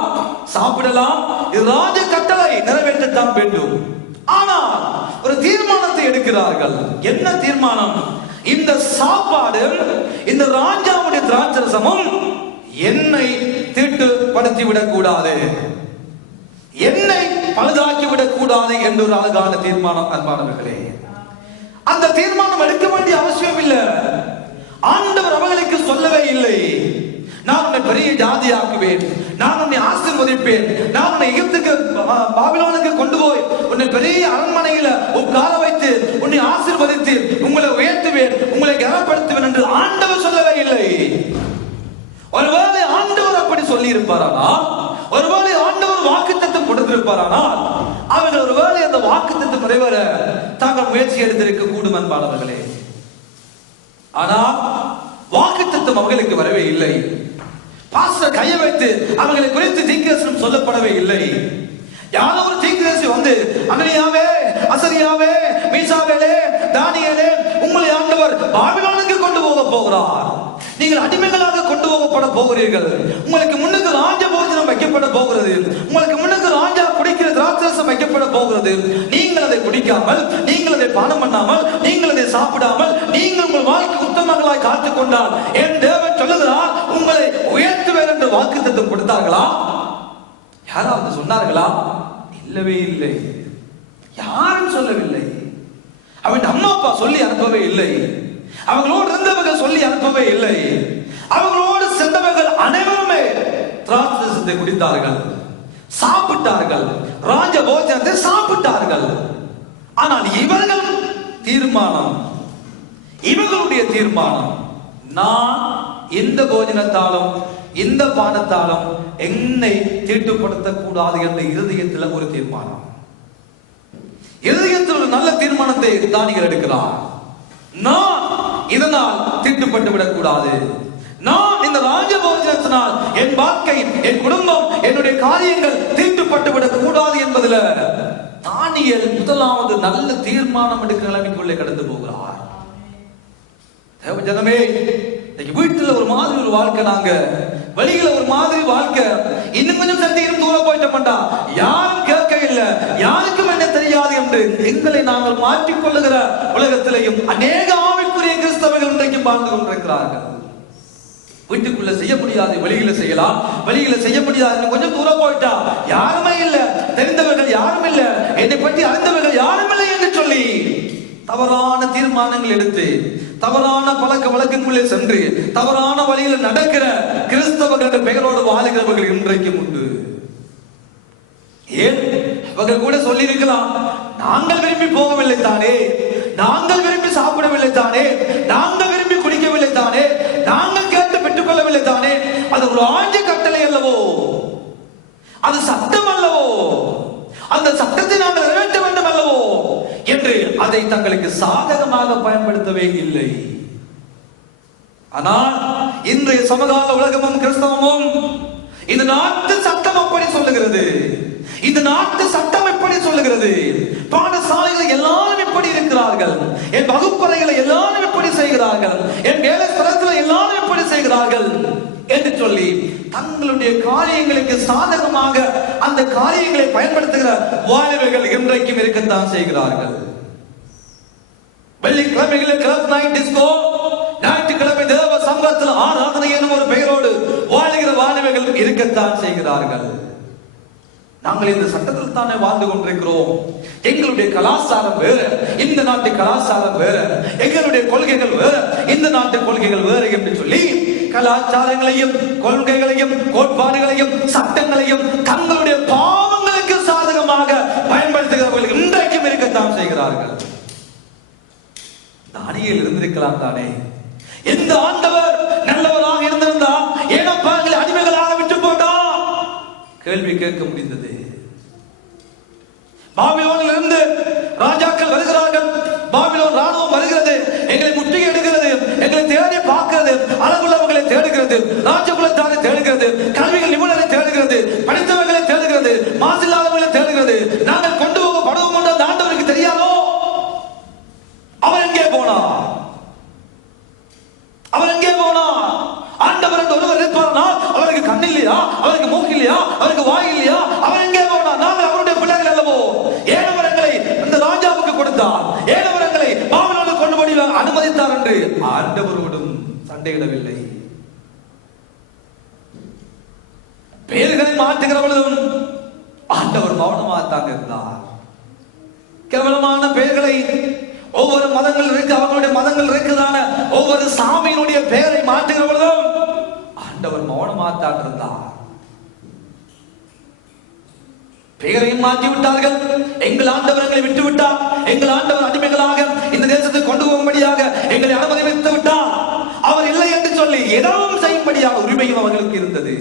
சாப்பிடலாம், இது ராஜ கட்டளை, நிறைவேற்றத்தான் வேண்டும். ஆனால் ஒரு தீர்மானத்தை எடுக்கிறார்கள். என்ன தீர்மானம்? இந்த சாப்பாடு, இந்த ராஜாவுடைய திராட்சை ரசமும் என்னை தீட்டுப்படுத்தி விடக்கூடாது, என்னை பழுதாக்கி விடக்கூடாது என்று ஒரு அழகான தீர்மானம். அன்பானவர்களே, அந்த தீர்மானம் எடுக்க வேண்டிய அவசியம் இல்லை. ஆண்டவர் அவர்களுக்கு சொல்லவே இல்லை, நான் உன்னை பெரிய ஜாதியாக்குவேன், நான் உன்னை ஆசீர்வதிப்பேன், நான் உன்னை எகிப்துக்கு பாபிலோனுக்கு கொண்டு போய் உன்னை பெரிய அரண்மனையில உட்கார வைத்து உன்னை ஆசீர்வதித்து உங்களை உயர்த்துவேன், உங்களை கனப்படுத்துவேன் என்று ஆண்டவர் சொல்லவே இல்லை. ஒருவேளை ஆண்டவர் அப்படி சொல்லி இருப்பாரானால், ஒருவேளை ஆண்டவர் வாக்குத்தத்தம் கொடுத்திருப்பாரானால், அவர்கள் ஒருவேளை அந்த வாக்குத்தத்தம் நிறைவேற தாங்கள் முயற்சி எடுத்திருக்க கூடும் அன்பானவர்களே. ஆனால் வாக்குத்தத்தம் அவர்களுக்கு வரவே இல்லை. பாஸ்டர் கையை வைத்து அவர்களை குறித்து தீர்க்கதரிசனம் சொல்லப்படவே இல்லை. யாரோ ஒரு தீர்க்கதரிசி வந்து, அனனியாவே, அசரியாவே, மீசாவேலே, தானியேலே, உங்களை ஆண்டவர் பாபிலோனுக்கு கொண்டு போக போகிறார். நீங்கள் அடிமைகளாக கொண்டு போகப்பட போகிறீர்கள். உங்களுக்கு முன்னுக்கு ராஜ போஜனம் வைக்கப்பட போகிறது. உங்களுக்கு முன்னுக்கு ராஜா குடிக்கிற திராட்சரசம் வைக்கப்பட போகிறது. நீங்கள் அதை குடிக்காமல், நீங்கள் அதை பானம் பண்ணாமல், நீங்கள் அதை சாப்பிடாமல், நீங்கள் உங்கள் வாழ்க்கை உத்தமங்களாய் காத்துக் கொண்டால் என் தேவன் சொல்லுகிறார், உங்களை உயர்த்துவேன் என்று வாக்குத்தத்தம் கொடுத்தார்களா? யாராவது சொன்னார்களா? இல்லவே இல்லை. யாரும் சொல்லவில்லை. அவன் அம்மா அப்பா சொல்லி அனுப்பவே இல்லை. அவர்களோடு இருந்தவர்கள் சொல்லி அனுப்பவே இல்லை. அவர்களோடு சென்றவர்கள் அனைவருமே திராட்சரசத்தை குடித்தார்கள், சாப்பிட்டார்கள், ராஜ போஜனத்தை சாப்பிட்டார்கள். ஆனால் இவர்கள் தீர்மானம், இவர்களுடைய தீர்மானம், நான் இந்த போஜனத்தாலும் இந்த பானத்தாலும் என்னை தீட்டுப்படுத்தக் கூடாது என்ற இருதயத்தில் ஒரு தீர்மானம். இருதயத்தில் ஒரு நல்ல தீர்மானத்தை தானியேல் எடுக்கிறார். நான் இதனால் தீட்டுப்பட்டு விடக் கூடாது. நான் இந்த ராஜபோஜனத்தினால் என் வாழ்க்கை, என் குடும்பம், என்னுடைய காரியங்கள் தீட்டுப்பட்டு விடக் கூடாது என்பதில் தானியேல் முதலாவது நல்ல தீர்மானம் எடுக்கிற நிலைமைக்குள்ளே கடந்து போகிறார். ஜனமே, இன்னைக்கு வீட்டுல ஒரு மாதிரி ஒரு வாழ்க்கை, நாங்க வெளியில ஒரு மாதிரி வாழ்க்கை, இன்னும் கொஞ்சம் சந்தியும் தூரம் போயிட்டோம்டா, யாரும் கேட்க இல்லை, யாருக்கும் என்ன தெரியாது என்று எங்களை நாங்கள் மாற்றிக்கொள்ளுகிற உலகத்திலேயும் அநேக ஆவிக்குரிய கிறிஸ்தவர்கள் இன்றைக்கு வாழ்ந்து கொண்டிருக்கிறார்கள். வீட்டுக்குள்ள செய்ய முடியாது, வெளியில செய்யலாம். வெளியில செய்ய முடியாது, கொஞ்சம் தூரம் போயிட்டா யாருமே இல்ல, தெரிந்தவர்கள் யாரும் இல்ல, என்னை பற்றி அறிந்தவர்கள் யாரும் இல்லை என்று சொல்லி தவறான தீர்மானங்கள் எடுத்து, தவறான பழக்க வழக்கங்களில் சென்று, தவறான வழியில் நடக்கிற கிறிஸ்தவர்கள் என்ற பெயரோடு வாழுகிறவர்கள் இன்றைக்கும் உண்டு. ஏன் அவர்கள் கூட சொல்லி இருக்கலாம், நாங்கள் விரும்பி போகவில்லை தானே, நாங்கள் விரும்பி சாப்பிடவில்லை தானே, நாங்கள் விரும்பி குடிக்கவில்லை தானே, நாங்கள் கேட்டு பெற்றுக் கொள்ளவில்லை தானே, அது ஒரு ஆழ்ந்த கட்டளை அல்லவோ, அது சட்டம் அல்லவோ, அந்த சட்டத்தை நாங்கள் நிறைவேற்ற வேண்டும் அல்லவோ என்று அதை தங்களுக்கு சாதகமாக பயன்படுத்தவே இல்லை. ஆனால் இன்றைய சமகால உலகமும் கிறிஸ்தவமும் இந்த நாட்டு சட்டம் அப்படி சொல்லுகிறது, இந்த நாட்டு சட்டம் எப்படி சொல்லுகிறது, பாடசாலைகள் எல்லாரும் எப்படி இருக்கிறார்கள், என் வகுப்பறைகளை எல்லாரும் எப்படி செய்கிறார்கள், என் வேலை ஸ்தலத்தில் எல்லாரும் எப்படி செய்கிறார்கள் என்று சொல்லி தங்களுடைய காரியங்களுக்கு சாதகமாக அந்த காரியங்களை பயன்படுத்துகிற வாலிபர்கள் இன்றைக்கும் இருக்கத்தான் செய்கிறார்கள். வெள்ளிக்கிழமைகளில் கிளப் நைட் டிஸ்கோ, ஞாயிற்றுக்கிழமை தேவ சமூகத்தில் ஆராதனை எனும் ஒரு பெயரோடு வாழுகிற வாலிபர்கள் இருக்கத்தான் செய்கிறார்கள். நாங்கள் இந்த சட்டத்தில் தானே வாழ்ந்து கொண்டிருக்கிறோம். எங்களுடைய கலாச்சாரம் வேற, இந்த நாட்டு கலாச்சாரம் வேற, எங்களுடைய கொள்கைகள் வேற, இந்த நாட்டு கொள்கைகள் வேற என்று சொல்லி கலாச்சாரங்களையும் கொள்கைகளையும் கோட்பாடுகளையும் சட்டங்களையும் தங்களுடைய பாவங்களுக்கு சாதகமாக பயன்படுத்துகிறவர்கள் இன்றைக்கும் இருக்கத்தான் செய்கிறார்கள். தானியேல் இருந்திருக்கலாம் தானே, எந்த ஆண்டவர் நல்லவராக இருந்திருந்தால் ஏனப்பா எங்களை அடிமைகளாக விட்டு போட்டா கேள்வி கேட்க முடிந்தது. பாபிலோனில் இருந்து ராஜாக்கள் வருகிறார்கள், பாபிலோன் ராணுவம் வருகிறது, எங்களை முற்றுகை எடுக்கிறது, எங்களை தேடி பார்க்கிறது, அழகுள்ளவர்களை தேடுகிறது, ராஜகுலத்தாரை தேடுகிறது, கல்விகள் நிபுணரை தேடுகிறது, படித்தவர்களை தேடுகிறது, மாசில்லாதவர்களை தேடுகிறது. நாங்கள் கொண்டு போகப்படுவோம் என்று அந்த ஆண்டவருக்கு தெரியாதோ? அவர் எங்கே போனார்? அவர் எங்கே போனார்? ஆண்டவர் என்று ஒருவர் இருப்பார்னால் அவருக்கு கண் இல்லையா, அவருக்கு மூக்கு இல்லையா, அவருக்கு வாய் இல்லையா? அவர் எங்கே போனார்? நாங்கள் அவருடைய பிள்ளைகள் அல்லவோ? ஏனவர் எங்களை இந்த ராஜாவுக்கு கொடுத்தார், ஏனவர் எங்களை பாபிலோனுக்கு கொண்டு போய் அனுமதித்தார் என்று ஆண்டவரோடும் சண்டையிடவில்லை. பெயர்களை மாற்றுகிறவர்களும் ஆண்டவர் மௌனமாகத்தான் இருந்தார். கேவலமான பெயர்களை ஒவ்வொரு மதங்கள் இருக்கு, அவர்களுடைய மதங்கள் இருக்குதான ஒவ்வொரு சாமியினுடைய பெயரை மாற்றுகிறவர்களும் ஆண்டவர் மௌனமாகத்தான் இருந்தார். பெயரையும் மாற்றி விட்டார்கள். எங்கள் ஆண்டவர் எங்களை விட்டு விட்டார், எங்கள் ஆண்டவர் அடிமைகளாக இந்த தேசத்தை கொண்டு போகும்படியாக எங்களை அனுமதித்து விட்டார், அவர் இல்லை என்று சொல்லி எதுவும் செய்யும்படியாக உரிமையும் அவர்களுக்கு இருந்தது.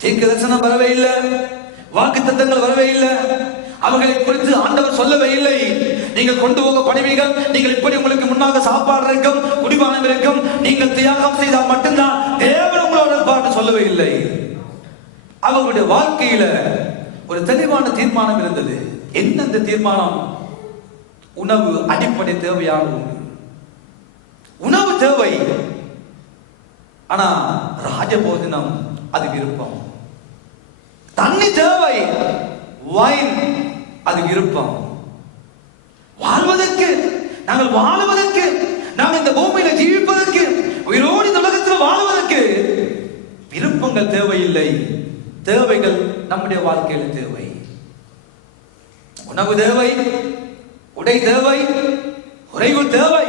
தீர்க்க தரிசனம் வரவே இல்லை, வாக்குத்தத்தங்கள் வரவே இல்லை. அவர்களை குறித்து ஆண்டவர் சொல்லவே இல்லை. நீங்கள் கொண்டு போக பணிவீர்கள், நீங்கள் இப்படி உங்களுக்கு முன்னாக சாப்பாடு இருக்கும், குடிபானம் இருக்கும், நீங்கள் தியாகம் செய்தால் மட்டும்தான் தேவன் உங்களோட பாட்டு சொல்லவே இல்லை. அவர்களுடைய வாழ்க்கையில ஒரு தெளிவான தீர்மானம் இருந்தது. என்ன அந்த தீர்மானம்? உணவு அடிப்படை தேவையான உணவு தேவை. ஆனா ராஜபோஜனம் அது விருப்பம். தண்ணி தேவை, வைன் அது விருப்பம். வாழ்வதற்கு, நாங்கள் வாழுவதற்கு, நாங்கள் இந்த பூமியில ஜீவிப்பதற்கு, உயிரோடு இந்த உலகத்தில் வாழ்வதற்கு விருப்பங்கள் தேவையில்லை. தேவைகள் நம்முடைய வாழ்க்கையில தேவை. உணவு தேவை, உடை தேவை, உறைகள் தேவை.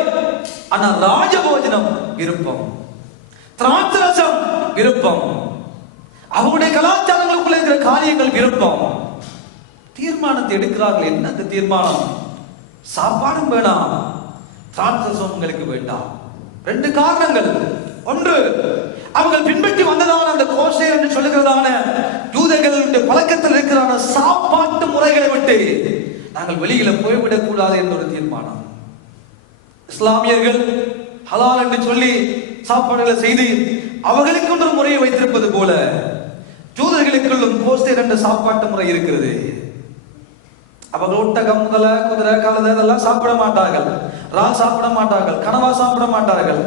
ஆனா ராஜபோஜனம் விருப்பம், திராட்சரசம் விருப்பம், அவங்களுடைய கலாச்சாரங்களுக்குள்ள இருக்கிற காரியங்கள் விருப்பம். தீர்மானத்தை எடுக்கிறார்கள். என்ன அந்த தீர்மானம்? சாப்பாடும் வேண்டாம், திராட்சரசம் உங்களுக்கு வேண்டாம். 2 காரணங்கள். ஒன்று, அவர்கள் பின்பற்றி வந்ததான அந்த கோஷேர் என்று சொல்லுகிறதான யூதர்களுடைய பழக்கத்தில் இருக்கிறான சாப்பாட்டு முறைகளை விட்டு நாங்கள் வெளியில போய்விடக் கூடாது என்ற ஒரு தீர்மானம். இஸ்லாமியர்கள் ஹலால் என்று சொல்லி சாப்பாடுகளை செய்து அவர்களுக்கு ஒரு முறையை வைத்திருப்பது போல யூதர்களுக்குள்ளும் கோஷேர் என்ற சாப்பாட்டு முறை இருக்கிறது. அவர்கள் ஒட்டகம், முதல, குதிரை, கழுதை இதெல்லாம் சாப்பிட மாட்டார்கள். இறால் சாப்பிட மாட்டார்கள். கனவா சாப்பிட மாட்டார்கள்.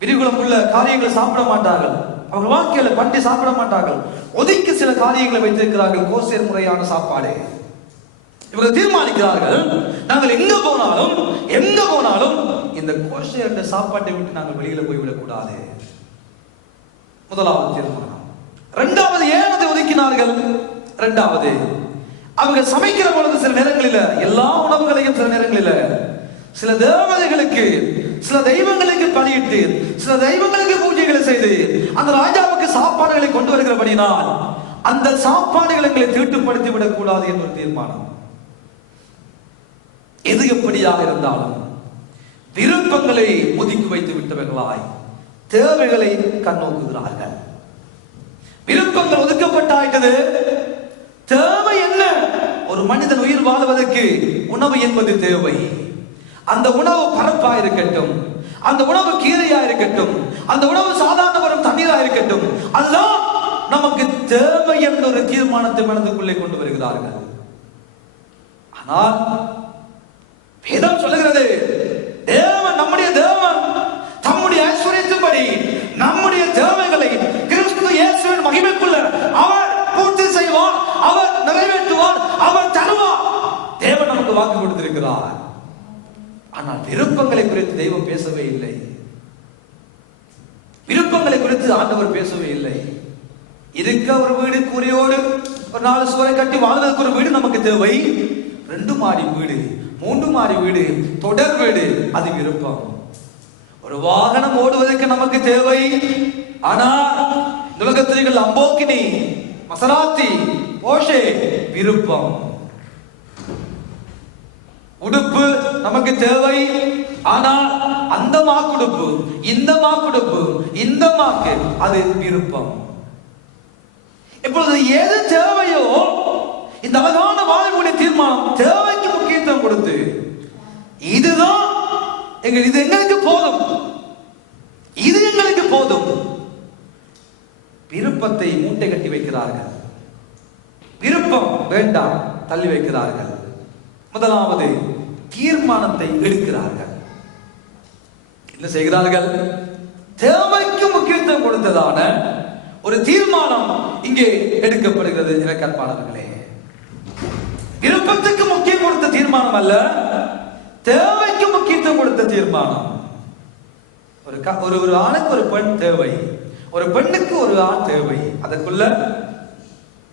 விரிகுளம் உள்ள காரியங்களை சாப்பிட மாட்டார்கள். அவர்கள் வாழ்க்கையில பண்டி சாப்பிட மாட்டார்கள். ஒதுக்கி சில காரியங்களை வைத்திருக்கிறார்கள். கோஷேர் முறையான சாப்பாடு. இவர்கள் தீர்மானிக்கிறார்கள், நாங்கள் எங்க போனாலும் இந்த கோஷேர் என்ற சாப்பாட்டை விட்டு நாங்கள் வெளியில போய்விடக் கூடாது. முதலாவது தீர்மானம். 2வது, ஏன் அதை ஒதுக்கினார்கள்? 2வது, அவங்க சமைக்கிற பொழுது சில நேரங்களில், எல்லா உணவுகளையும் சில நேரங்களில் சில தேவதைகளுக்கு, சில தெய்வங்களுக்கு பலியிட்டு, சில தெய்வங்களுக்கு பூஜைகளை செய்து அந்த ராஜாவுக்கு சாப்பாடுகளை கொண்டு வருகிறபடினால் அந்த சாப்பாடுகளை எங்களை தீட்டுப்படுத்தி விடக் கூடாது என்ற ஒரு தீர்மானம். எது எப்படியாக இருந்தாலும் விருப்பங்களை ஒதுக்கி வைத்து விட்டவர்களாய் தேவைகளை கண்ணோக்குகிறார்கள். விருப்பங்கள் ஒதுக்கப்பட்டாயிட்டது. தேவை என்ன? ஒரு மனிதன் உயிர் வாழ்வதற்கு உணவு என்பது தேவை. அந்த உணவு பரப்பா இருக்கட்டும், அந்த உணவு கீரையா இருக்கட்டும், அந்த உணவு சாதாரண வரும் தண்ணீரா இருக்கட்டும், அதுதான் நமக்கு தேவை என்ற ஒரு தீர்மானத்தை மனதுக்குள்ளே கொண்டு வருகிறார்கள். ஆனால் வேதம் சொல்லுகிறது, தேவன், நம்முடைய தேவன் தம்முடைய ஐஸ்வர்யத்தின்படி நம்முடைய தேவைகளை கிறிஸ்து இயேசுவின் மகிமைக்குள்ள அவர் பூர்த்தி செய்வார், அவர் நிறைவேற்றுவார், அவர் தருவார். தேவன் நமக்கு வாக்கு கொடுத்திருக்கிறார். ஆனால் விருப்பங்களை குறித்து தெய்வம் பேசவே இல்லை. விருப்பங்களை குறித்து ஆண்டவர் பேசவே இல்லை. இருக்க ஒரு வீடு, கூரையோடு ஒரு 4 சுவரை கட்டி வாழ்வதற்கு ஒரு வீடு நமக்கு தேவை. 2 மாடி வீடு, 3 மாடி வீடு, தொடர் வீடு, அது விருப்பம். ஒரு வாகனம் ஓடுவதற்கு நமக்கு தேவை. ஆனால் உலகத்திற்கு லம்போகினி, மசராத்தி, போஷே விருப்பம். உடுப்பு நமக்கு தேவை. ஆனால் அந்த மாக்குடுப்பு, இந்த மாக்குடுப்பு, இந்த மாக்கு, அது விருப்பம். இப்பொழுது எது தேவையோ இந்த அழகான வாழ்வுடைய தீர்மானம் தேவைக்கு முக்கியத்துவம் கொடுத்து, இதுதான் இது எங்களுக்கு போதும், இது எங்களுக்கு போதும். விருப்பத்தை மூட்டை கட்டி வைக்கிறார்கள். விருப்பம் வேண்டாம் தள்ளி வைக்கிறார்கள். முதலாவது தீர்மானத்தை எடுக்கிறார்கள். என்ன செய்கிறார்கள்? தேவைக்கு முக்கியத்துவம் கொடுத்ததான ஒரு தீர்மானம் இங்கே எடுக்கப்படுகிறது. இலக்கற்பாளர்களே, விருப்பத்துக்கு முக்கியம் கொடுத்த தீர்மானம் அல்ல, தேவைக்கு முக்கியத்துவம் கொடுத்த தீர்மானம். ஒரு ஆணுக்கு ஒரு பெண் தேவை, ஒரு பெண்ணுக்கு ஒரு ஆண் தேவை. அதற்குள்ள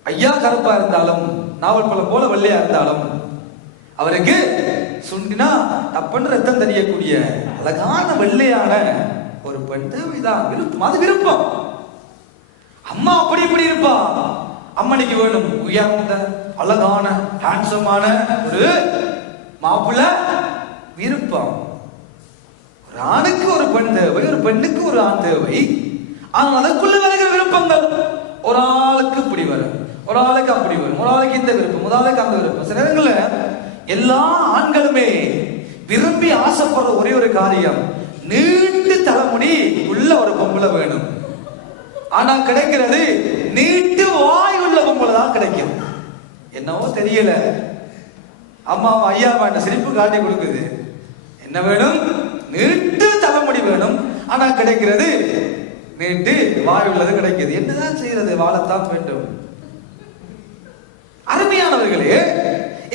ஐயா கருப்பா இருந்தாலும், நாவல் பழம் போல வெள்ளையா இருந்தாலும், அவருக்கு சுண்டினா தப்புன்னு ரத்தம் தெரியக்கூடிய அழகான வெள்ளையான ஒரு பெண் தேவைதான். விருப்பம், அது விருப்பம். அம்மா அப்படி இப்படி இருப்பா, அம்மனிக்கு வேணும் உயர்ந்த அழகான ஹேண்ட்ஸமான ஒரு மாப்பிள்ளை. விருப்பம். ஒரு ஆணுக்கு ஒரு பெண் தேவை, ஒரு பெண்ணுக்கு ஒரு ஆண் தேவை. ஆனால் அதற்குள்ள வருகிற விருப்பங்கள், ஒரு ஆளுக்கு இப்படி வரும், ஒரு ஆளுக்கு அப்படி வரும், ஒரு ஆளுக்கு இந்த விருப்பம், ஒரு ஆளுக்கு அந்த விருப்பம். சில நேரங்களில் எல்லா ஆண்களுமே விரும்பி ஆசைப்படுற ஒரே ஒரு காரியம், நீட்டு தலைமுடி உள்ள ஒரு பொம்பளை வேணும். ஆனா கிடைக்கிறது நீட்டு வாய் உள்ள பொம்பளை தான் கிடைக்கும். என்னவோ தெரியல, அம்மா ஐயா வேண்ட சிரிப்பு காட்டி கொடுக்குது. என்ன வேணும்? நீட்டு தலைமுடி வேணும். ஆனா கிடைக்கிறது நீட்டு வாய் உள்ளது கிடைக்குது. என்னதான் செய்யறது? வாழத்தான் வேண்டும். அருமையானவர்களே,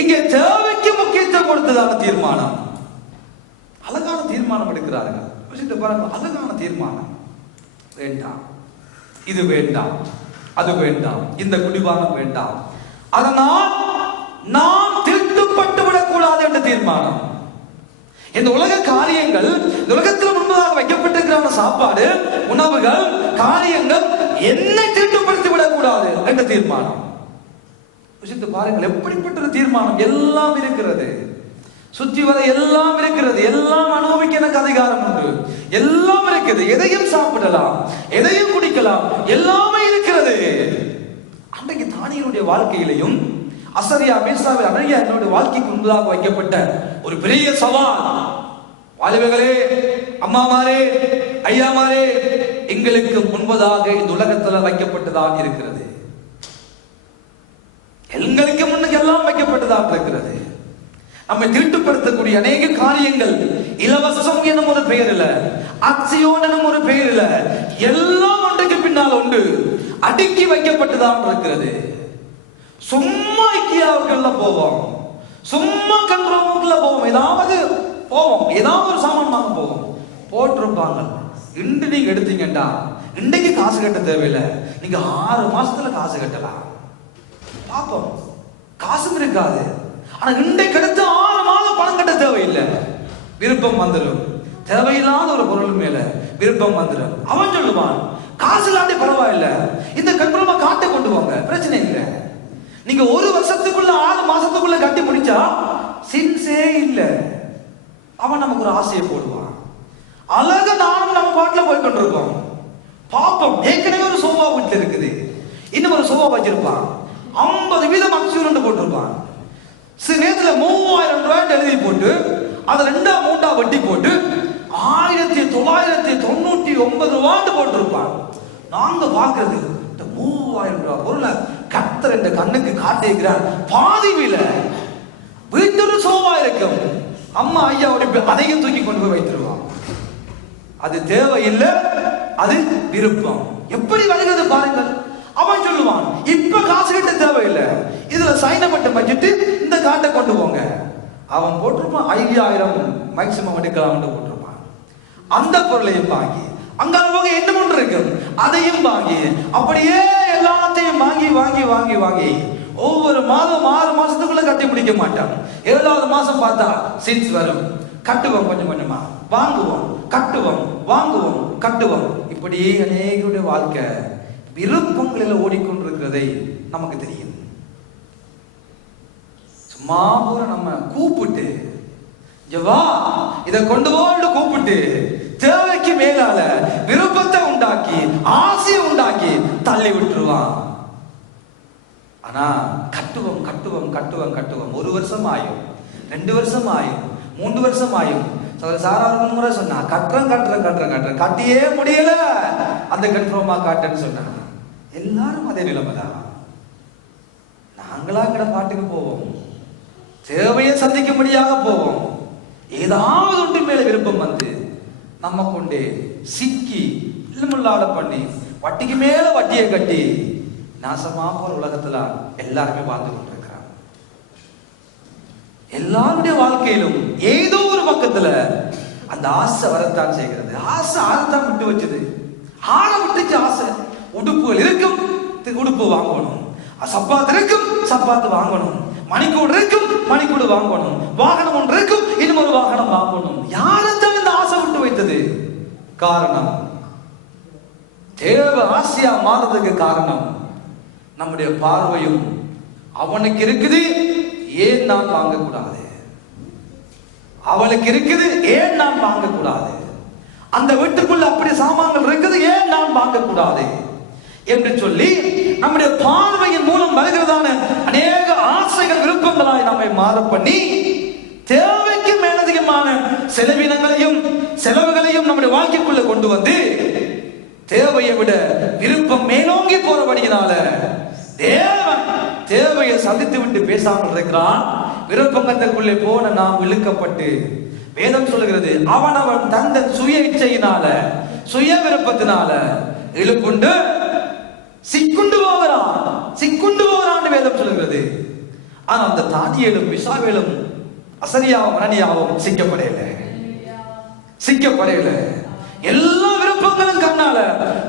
இங்கே தேவைக்கு முக்கியத்துவம் கொடுத்ததான தீர்மானம், அழகான தீர்மானம் எடுக்கிறார்கள். பாருங்க, அழகான தீர்மானம். வேண்டாம், இது வேண்டாம், அது வேண்டாம், இந்த குடிபானம் வேண்டாம், அதனால் நாம் தீட்டுப்பட்டு விடக்கூடாது என்ற தீர்மானம். இந்த உலக காரியங்கள், இந்த உலகத்தில் முன்பதாக வைக்கப்பட்டிருக்கிற சாப்பாடு, உணவுகள், காரியங்கள் என்னை தீட்டுப்படுத்தி விடக்கூடாது என்ற தீர்மானம். பாருங்கள், எப்படிப்பட்ட ஒரு தீர்மானம். எல்லாம் இருக்கிறது, சுத்தி வர எல்லாம் இருக்கிறது, எல்லாம் அனுபவிக்க எனக்கு அதிகாரம் உண்டு, எல்லாம் இருக்குது, எதையும் சாப்பிடலாம், எதையும் குடிக்கலாம், எல்லாமே இருக்கிறது. அன்றைக்கு தானியனுடைய வாழ்க்கையிலையும் அசரியா மேசாவில் அனனியா என்னுடைய வாழ்க்கைக்கு முன்பதாக வைக்கப்பட்ட ஒரு பெரிய சவால். வாலிபர்களே, அம்மாமாரே, ஐயாமாரே, எங்களுக்கு முன்பதாக இந்த உலகத்தில் வைக்கப்பட்டதாக இருக்கிறது. எங்களுக்கு முன்னுக்கு எல்லாம் வைக்கப்பட்டதாக இருக்கிறது. நம்மை தீட்டுப்படுத்தக்கூடிய அநேக காரியங்கள், இலவசம் எனும் ஒரு பெயரில், அக்சியோன் எனும் ஒரு பெயரில், எல்லாம் ஒன்றுக்கு பின்னால் உண்டு அடுக்கி வைக்கப்பட்டதாக இருக்கிறது. சும்மா ஐக்கியாவுக்குள்ள போவோம், சும்மா கண்ட்ரோலுக்குள்ள போவோம், ஏதாவது போவோம், ஏதாவது ஒரு சாமான் வாங்க போவோம், போட்டிருப்பாங்க. இன்று நீங்க எடுத்தீங்கடா, இன்றைக்கு காசு கட்ட தேவையில்லை, நீங்க 6 மாசத்துல காசு கட்டலாம். பாப்போம், காசும் இருக்காது. ஆனா இன்றைக்கு எடுத்து 6 மாதம் பணம் கட்ட தேவையில்லை. விருப்பம் வந்துடும். தேவையில்லாத ஒரு பொருள் மேல விருப்பம் வந்துடும். அவன் சொல்லுவான், காசு இல்லாட்டி பரவாயில்ல, இந்த கண்ட்ரோலா காட்டை கொண்டு போங்க, பிரச்சனை இல்லை. நீங்க 1 வருஷத்துக்குள்ள 6 மாசத்துக்குள்ள கட்டி முடிச்சா சின்ஸே இல்லை. அவன் நமக்கு ஒரு ஆசையை போடுவான். அழக நானும் நம்ம பாட்டுல போய் கொண்டிருக்கோம். பாப்போம், ஏற்கனவே ஒரு சோபா வீட்டுல இருக்குது, இன்னும் ஒரு சோபா வச்சிருப்பான், 50 வீதம் அக்சியூரண்ட் போட்டிருப்பான். சில நேரத்துல 3000 ரூபாய் எழுதி போட்டு அதை 2-3 வட்டி போட்டு 1999 ரூபாய் போட்டிருப்பான். நாங்க பாக்குறது, இந்த 3000 ரூபாய் பொருளை கத்தர் என்ற கண்ணுக்கு காட்டியிருக்கிறார். பாதி விலை வீட்டு சோபா இருக்கும், அம்மா ஐயா அதையும் தூக்கி கொண்டு போய் வைத்திருவான். அது தேவையில்லை, அது விருப்பம். எப்படி வருகிறது பாருங்கள். அவன் சொல்லுவான், இப்ப காசு கிட்ட தேவையில்லை, இதுல சைன மட்டும் வச்சுட்டு இந்த காட்டை கொண்டு போங்க. அவன் போட்டிருப்பான் 5000 மேக்சிமம் எடுக்கலாம் போட்டிருப்பான். அந்த பொருளையும் வாங்கி, அங்க போக என்ன ஒன்று இருக்கு அதையும் வாங்கி, அப்படியே எல்லாத்தையும் வாங்கி வாங்கி வாங்கி வாங்கி ஒவ்வொரு மாதம் 6 மாசத்துக்குள்ள கட்டி முடிக்க மாட்டான். 7வது மாசம் பார்த்தா சின்ஸ் வரும். கட்டுவோம், கொஞ்சம் கொஞ்சமா வாங்குவோம், கட்டுவோம், வாங்குவோம், கட்டுவோம். இப்படி அநேகருடைய வாழ்க்கை விருப்பங்களில் ஓடிக்கொண்டிருக்கிறதை நமக்கு தெரியும். சும்மா போற நம்ம கூப்பிட்டு வா இதை கொண்டு போன்னு கூப்பிட்டு தேவைக்கு மேலால விருப்பத்தை உண்டாக்கி ஆசையை உண்டாக்கி தள்ளி விட்டுருவான். ஆனா கட்டுவோம் கட்டுவோம் கட்டுவோம் கட்டுவோம். 1 வருஷம் ஆயும், 2 வருஷம் ஆயும், 3 வருஷம் ஆயும். சாரா முறை சொன்னா கட்டுறேன் கட்டுறேன் கட்டுறேன் கட்டுறேன், கட்டியே முடியல, அந்த கன்ஃபார்மா காட்டுன்னு சொன்னாங்க. எல்லாரும் அதே நிலைமைதான். நாங்களா கிட பாட்டுக்கு போவோம், தேவையை சந்திக்கும்படியாக போவோம். ஏதாவது ஒன்று மேல விருப்பம் வந்து நம்ம கொண்டே சிக்கி இல்லமுள்ளாட பண்ணி வட்டிக்கு மேல வட்டியை கட்டி நாசமா போற உலகத்துல எல்லாருமே வாழ்ந்து கொண்டிருக்கிறாங்க. எல்லாருடைய வாழ்க்கையிலும் ஏதோ ஒரு பக்கத்துல அந்த ஆசை வரத்தான் செய்கிறது. ஆசை ஆறத்தான் விட்டு வச்சது, ஆள விட்டுச்சு ஆசை. உடுப்புகள் இருக்கும், உடுப்பு வாங்கணும், சப்பாத்து இருக்கும், சப்பாத்து வாங்கணும், மணிக்கூடு இருக்கும், மணிக்கூடு வாங்கணும், வாகனம் ஒன்று இருக்கும், இன்னும் ஒரு வாகனம் வாங்கணும். யாரைத்தான் இந்த ஆசை விட்டு வைத்தது? காரணம், தேவ ஆசையா மாறதுக்கு காரணம் நம்முடைய பார்வையும் அவனுக்கு இருக்குது, ஏன் நான் வாங்கக்கூடாது, அவளுக்கு இருக்குது, ஏன் நான் வாங்கக்கூடாது, அந்த வீட்டுக்குள்ள அப்படி சாமான்கள் இருக்குது, ஏன் நான் வாங்கக்கூடாது, என்று சொல்லி நம்முடைய பார்வையின் மூலம் வருகிறதான அநேக ஆசைகள் விருப்பங்களாய் நம்மை மாற பண்ணி தேவைக்கு மேலதிகமான செலவுகளையும் நம்முடைய வாழ்க்கைக்குள்ள கொண்டு வந்து தேவையை விட விருப்பம் மேலோங்கி போறபடியினால தேவன் தேவையை சந்தித்து விட்டு பேசாமல் இருக்கிறான். விருப்பங்கத்துக்குள்ளே போன நாம் இழுக்கப்பட்டு வேதம் சொல்லுகிறது அவனவன் தந்த சுய இச்சையினால சுய விருப்பத்தினால இழுப்புண்டு சிக்குண்டு போகிறான் வேதம் சொல்லுகிறது. ஆனா அந்த தானியேலும் மிசாவேலும் அசரியாவும் அனனியாவும் சிக்கப்படையில எல்லா விருப்பங்களும் கண்ணால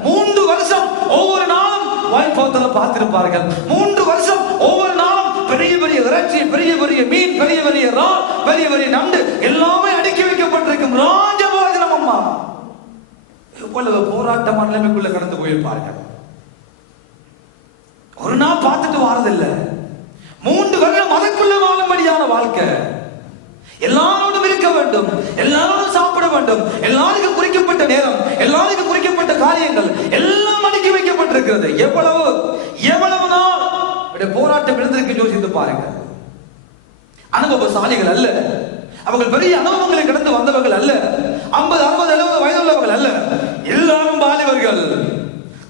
3 வருஷம் ஒவ்வொரு நாளும் வாய்ப்பாத்துல பார்த்திருப்பார்கள். 3 வருஷம் ஒவ்வொரு நாளும் பெரிய பெரிய இறைச்சி, பெரிய பெரிய மீன், பெரிய பெரிய இறால், பெரிய பெரிய நண்டு எல்லாமே அடுக்கி வைக்கப்பட்டிருக்கும் ராஜபோஜனம். அம்மா எவ்வளவு போராட்ட நிலைமைக்குள்ள கடந்து போயிருப்பார்கள். ஒரு நாள் பார்த்துட்டு வாரதில்லை, 3 வருடம் அதற்குள்ள வாழும்படியான வாழ்க்கை. எல்லாரோடும் இருக்க வேண்டும், எல்லாரோடும் சாப்பிட வேண்டும், எல்லாருக்கும் குறிக்கப்பட்ட நேரம், எல்லாருக்கும் குறிக்கப்பட்ட காரியங்கள் எல்லாம் அடுக்கி வைக்கப்பட்டிருக்கிறது. எவ்வளவு நாள் போராட்டம் இருந்திருக்கு யோசித்து பாருங்க. அனுபவசாலிகள் அல்ல, அவர்கள் பெரிய அனுபவங்களை கடந்து வந்தவர்கள் அல்ல, 50, 60, 70 வயதுள்ளவர்கள் அல்ல, எல்லாரும் வாலிபர்கள்,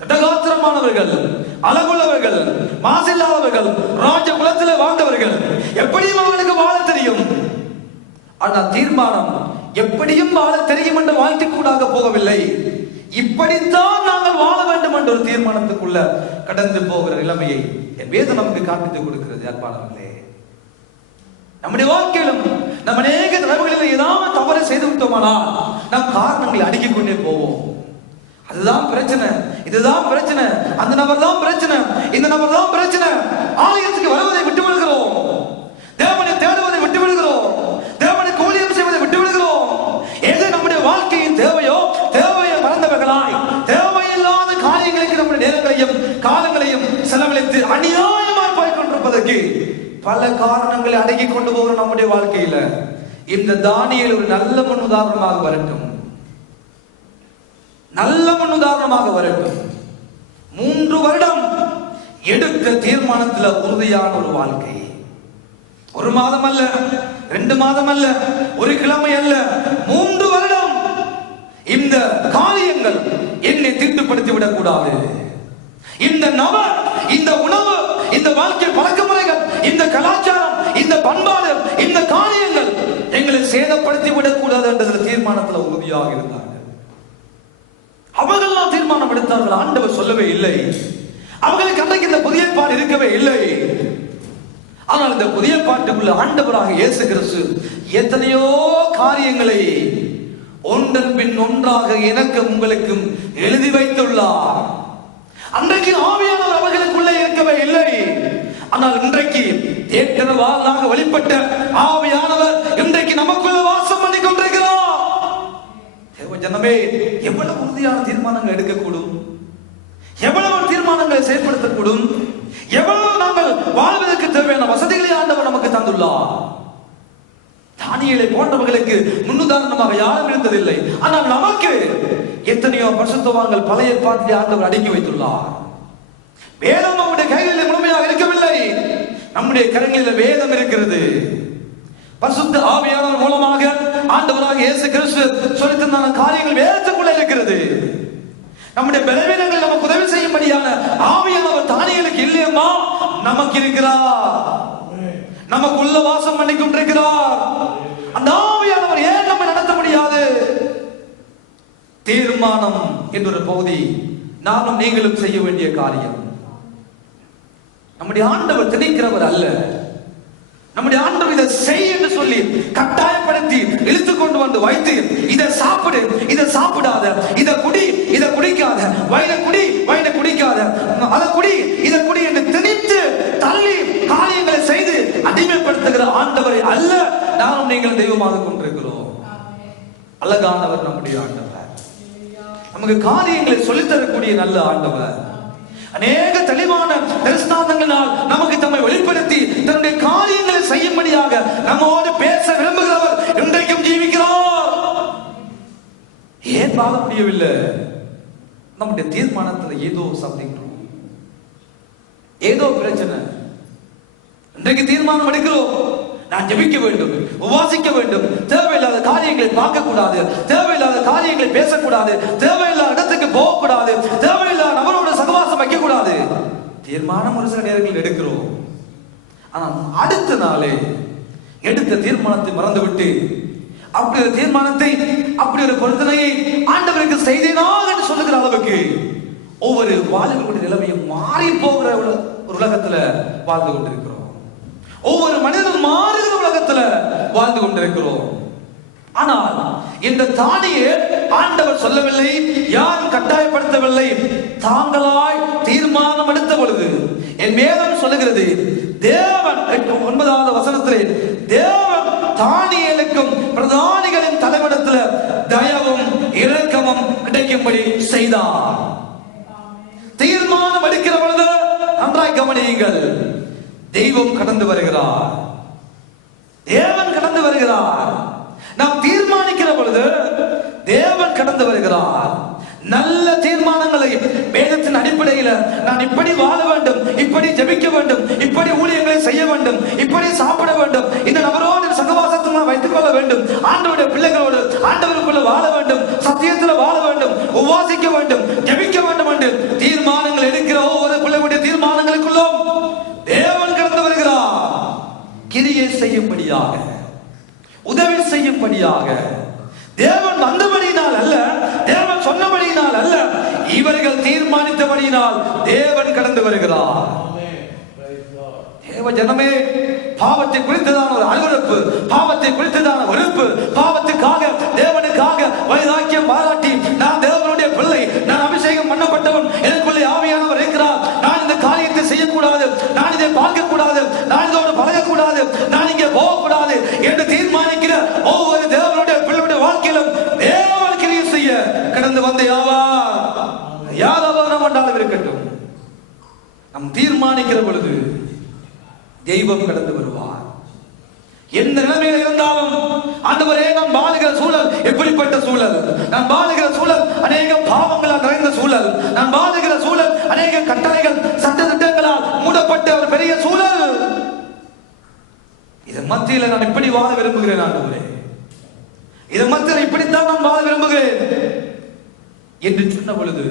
இடகாத்திரமானவர்கள், அழகுள்ளவர்கள், மாசில்லாதவர்கள், ராஜ குலத்திலே வாழ்ந்தவர்கள். எப்படியும் அவர்களுக்கு வாழ தெரியும். ஆனால் தீர்மானம் எப்படியும் வாழ தெரியும் என்ற வாழ்க்கைக்கூடாக போகவில்லை. இப்படித்தான் நாங்கள் வாழ வேண்டும் என்ற ஒரு தீர்மானத்துக்குள்ள கடந்து போகிற நிலைமையை என் வேதம் நமக்கு காண்பித்துக் கொடுக்கிறது. அன்பானவர்களே, நம்முடைய வாழ்க்கையிலும் நம்ம அநேக தடவைகளில் ஏதாவது தவறு செய்து விட்டோமானால் நம் காரணங்களை அடுக்கிக் கொண்டே போவோம். அதுதான் பிரச்சனை, இதுதான் பிரச்சனை, அந்த நபர் தான் பிரச்சனை, இந்த நபர் தான் பிரச்சனை. ஆலயத்துக்கு வருவதை விட்டு விடுகிறோம், தேவனை தேடுவதை விட்டு விடுகிறோம், தேவனுக்கு ஊழியம் செய்வதை விட்டு விடுகிறோம். எது நம்முடைய வாழ்க்கையின் தேவையோ தேவையை மறந்தவர்களாய் தேவையில்லாத காரியங்களுக்கு நம்முடைய நேரங்களையும் காலங்களையும் செலவழித்து அநியாயமாய் போய் கொண்டிருப்பதற்கு பல காரணங்களை அடக்கி கொண்டு போகிற நம்முடைய வாழ்க்கையில இந்த தானியேல் ஒரு நல்ல முன் உதாரணமாக வரட்டும். 3 வருடம் எடுத்த தீர்மானத்தில் உறுதியான ஒரு வாழ்க்கை. 1 மாதம் அல்ல, 2 மாதம் அல்ல, 1 கிழமை அல்ல, 3 வருடம். இந்த காரியங்கள் என்னை தீட்டுப்படுத்தி விடக் கூடாது. இந்த நபர், இந்த உணவு, இந்த வாழ்க்கை பழக்க முறைகள், இந்த கலாச்சாரம், இந்த பண்பாடு, இந்த காரியங்கள் எங்களை சேதப்படுத்தி விடக் கூடாது என்ற தீர்மானத்தில் உறுதியாக இருந்தார்கள். அவர்கள் தீர்மானம் எடுத்தார்கள். ஆண்டவர் சொல்லவே இல்லை, அவர்களுக்கு அன்றைக்கு இந்த புதிய பாட்டு இருக்கவே இல்லை. ஆனால் இந்த புதிய பாட்டுக்குள்ள ஆண்டவராக இயேசு கிறிஸ்து எத்தனையோ காரியங்களை ஒன்றன் பின் ஒன்றாக எனக்கும் உங்களுக்கும் எழுதி வைத்துள்ளார். அன்றைக்கு ஆவியானவர் அவர்களுக்குள்ளே இருக்கவே இல்லை. ஆனால் இன்றைக்கு ஏற்றவாளாக வெளிப்பட்ட ஆவியானவர் இன்றைக்கு நமக்குள்ள வாசம் பண்ணி கொண்டிருக்கிறார். ஜனமே, எவ்வளவு உறுதியான தீர்மானங்கள் எடுக்கக்கூடும், எவ்வளவு தீர்மானங்களை செயல்படுத்தக்கூடும், எவ்வளவு நாங்கள் வாழ்வதற்கு தேவையான வசதிகளை ஆண்டவர் நமக்கு தந்துள்ளார். தானியேலை போன்றவர்களுக்கு முன்னுதாரணமாக யாரும் இருந்ததில்லை. ஆனால் நமக்கு எத்தனையோ பரிசுத்தவான்கள் பழைய பாட்டிலே ஆண்டவர் அடக்கி வைத்துள்ளார். வேதம் நம்முடைய கைகளில் முழுமையாக இருக்கவில்லை, நம்முடைய கரங்களில் வேதம் இருக்கிறது. பரிசுத்த ஆவியானவர் மூலமாக ஆண்டவராக இயேசு கிறிஸ்து சொல்லித் தந்த காரியங்கள் வேதத்துக்குள்ள இருக்கிறது. நம்முடைய பலவீனங்கள் நமக்கு உதவி செய்யும்படியான ஆவியானவர் தானியேலுக்கு இல்லையம்மா, நமக்கு இருக்கிறார், நமக்குள்ள வாசம் பண்ணி கொண்டிருக்கிறார். அந்த ஆவியானவர் ஏன் நம்ம நடத்த முடியாது? தீர்மானம் என்ற ஒரு பகுதி நானும் நீங்களும் செய்ய வேண்டிய காரியம். நம்முடைய ஆண்டவர் திணிக்கிறவர் அல்ல. நம்முடைய ஆண்டவர் இதை செய் என்று சொல்லி கட்டாயப்படுத்தி இழுத்து கொண்டு வந்து வைத்து இதை சாப்பிடு, இதை சாப்பிடாத, இதை குடி, இதை குடிக்காத, வைனை குடி, வைனை குடிக்காத, அதை குடி, இதை குடி என்று திணித்து தள்ளி காரியங்களை செய்து அடிமைப்படுத்துகிற ஆண்டவரை அல்ல நானும் நீங்கள் தெய்வமாக கொண்டிருக்கிறோம். அழகானவர் நம்முடைய ஆண்டவர், நமக்கு காரியங்களை சொல்லித்தரக்கூடிய நல்ல ஆண்டவர். அநேக தெளிவான தரிசனங்களால் நமக்கு தம்மை வெளிப்படுத்தி தன்னுடைய காரியங்களை செய்யும்படியாக நம்மோடு பேச விரும்புகிறவர் இன்றைக்கும் ஜீவிக்கிறார். ஏன் வாழ முடியவில்லை? நம்முடைய தீர்மானத்தில் ஏதோ சம்திங். ஏதோ பிரச்சனை. இன்றைக்கு தீர்மானம் எடுக்கிறோம், நான் ஜெபிக்க வேண்டும், உபாசிக்க வேண்டும், தேவையில்லாத காரியங்களை பார்க்க கூடாது, தேவையில்லாத காரியங்களை பேசக்கூடாது, தேவையில்லாத இடத்துக்கு போகக்கூடாது, தேவையில்லாத நபரோட சகவாசம் வைக்க கூடாது. தீர்மானம் ஒரு சில நேரங்களில் எடுக்கிறோம். ஆனால் அடுத்த நாளே எடுத்த தீர்மானத்தை மறந்துவிட்டு அப்படி ஒரு தீர்மானத்தை, அப்படி ஒரு பொருத்தனையை ஆண்டவருக்கு செய்தேனா என்று சொல்லுகிற அளவுக்கு ஒவ்வொரு வாலிபர்களுடைய நிலைமையும் மாறி போகிற ஒரு உலகத்துல வாழ்ந்து கொண்டிருக்கிறோம். ஒவ்வொரு மனிதனும் மாறுகிற உலகத்துல வாழ்ந்து கொண்டிருக்கிறோம். ஆனால் இந்த தானியே ஆண்டவர் சொல்லவில்லை, யாரும் கட்டாயப்படுத்தவில்லை, தாங்களாய் தீர்மானம் எடுத்த பொழுது. என் வேதம் சொல்லுகிறது, தேவன் 9வது வசனத்திலே தேவன் தானியேலுக்கும் பிரதானிகளின் தலைவனிடத்தில் தயவும் இரக்கமும் கிடைக்கும்படி செய்தார். தீர்மானம் எடுக்கிற பொழுது நன்றாய் கவனியுங்கள், தெய்வம் கடந்து வருகிறார், தேவன் கடந்து வருகிறார். நாம் தீர்மானிக்கிற பொழுது தேவன் கடந்து வருகிறார். நல்ல தீர்மானங்களை வேதத்தின் அடிப்படையில் நான் இப்படி வாழ வேண்டும், இப்படி ஜெபிக்க வேண்டும், இப்படி ஊழியங்களை செய்ய வேண்டும், இப்படி சாப்பிட வேண்டும், இந்த நபரோடு சகவாசத்தை நான் வைத்துக் கொள்ள வேண்டும், ஆண்டவருடைய பிள்ளைகளோடு ஆண்டவருக்குள்ள வாழ வேண்டும், சத்தியத்தில் வாழ வேண்டும், உபாசிக்க வேண்டும், ஜெபிக்க வேண்டும் என்று தீர்மானங்கள் எடுக்கிற ஒவ்வொரு பிள்ளைகளுடைய தீர்மானங்களுக்குள்ளும் தேவன் கடந்து வருகிறார். கிரியை செய்யும்படியாக, உதவி செய்யும்படியாக. தேவன் வந்தபடியினால் அல்ல, தேவன் சொன்னபடியினால் அல்ல, இவர்கள் தீர்மானித்தபடியினால் தேவன் கடந்து வருகிறார். தேவ ஜனமே, பாவத்தை குறித்ததான ஒரு அருவருப்பு, பாவத்தை குறித்ததான வெறுப்பு, பாவத்துக்காக தேவனுக்காக வைராக்கியம் பாராட்டி, நான் தேவனுடைய பிள்ளை, நான் அபிஷேகம் பண்ணப்பட்டவன், எனக்குள்ளே ஆவியானவர் இருக்கிறார், நான் இந்த காரியத்தை செய்யக்கூடாது, நான் இதை பார்க்க கூடாது, நான் இதோடு பழகக்கூடாது, நான் இங்கே போகக்கூடாது என்று தீர்மானிக்கிற ஒவ்வொரு தேவனுடைய பிள்ளையுடைய வாழ்க்கையிலும் தேவன் கிரியை செய்ய கடந்து வந்த யாராவது என்றாலும் இருக்கட்டும், நம் தீர்மானிக்கிற பொழுது தெய்வம் கடந்து வருவார். எந்த நிலைமையில் இருந்தாலும் ஆண்டவரே, நான் வாழுகிற சூழல் எப்படிப்பட்ட சூழல், நான் வாழுகிற சூழல் அநேக பாவங்களால் நிறைந்த சூழல், நான் வாழுகிற சூழல் அநேக கட்டளைகள் சட்ட திட்டங்களால் மூடப்பட்ட ஒரு பெரிய சூழல், இதன் மத்தியில் நான் இப்படி வாழ விரும்புகிறேன் ஆண்டவரே, இதன் மத்தியில் இப்படித்தான் நான் வாழ விரும்புகிறேன் என்று சொன்ன பொழுது,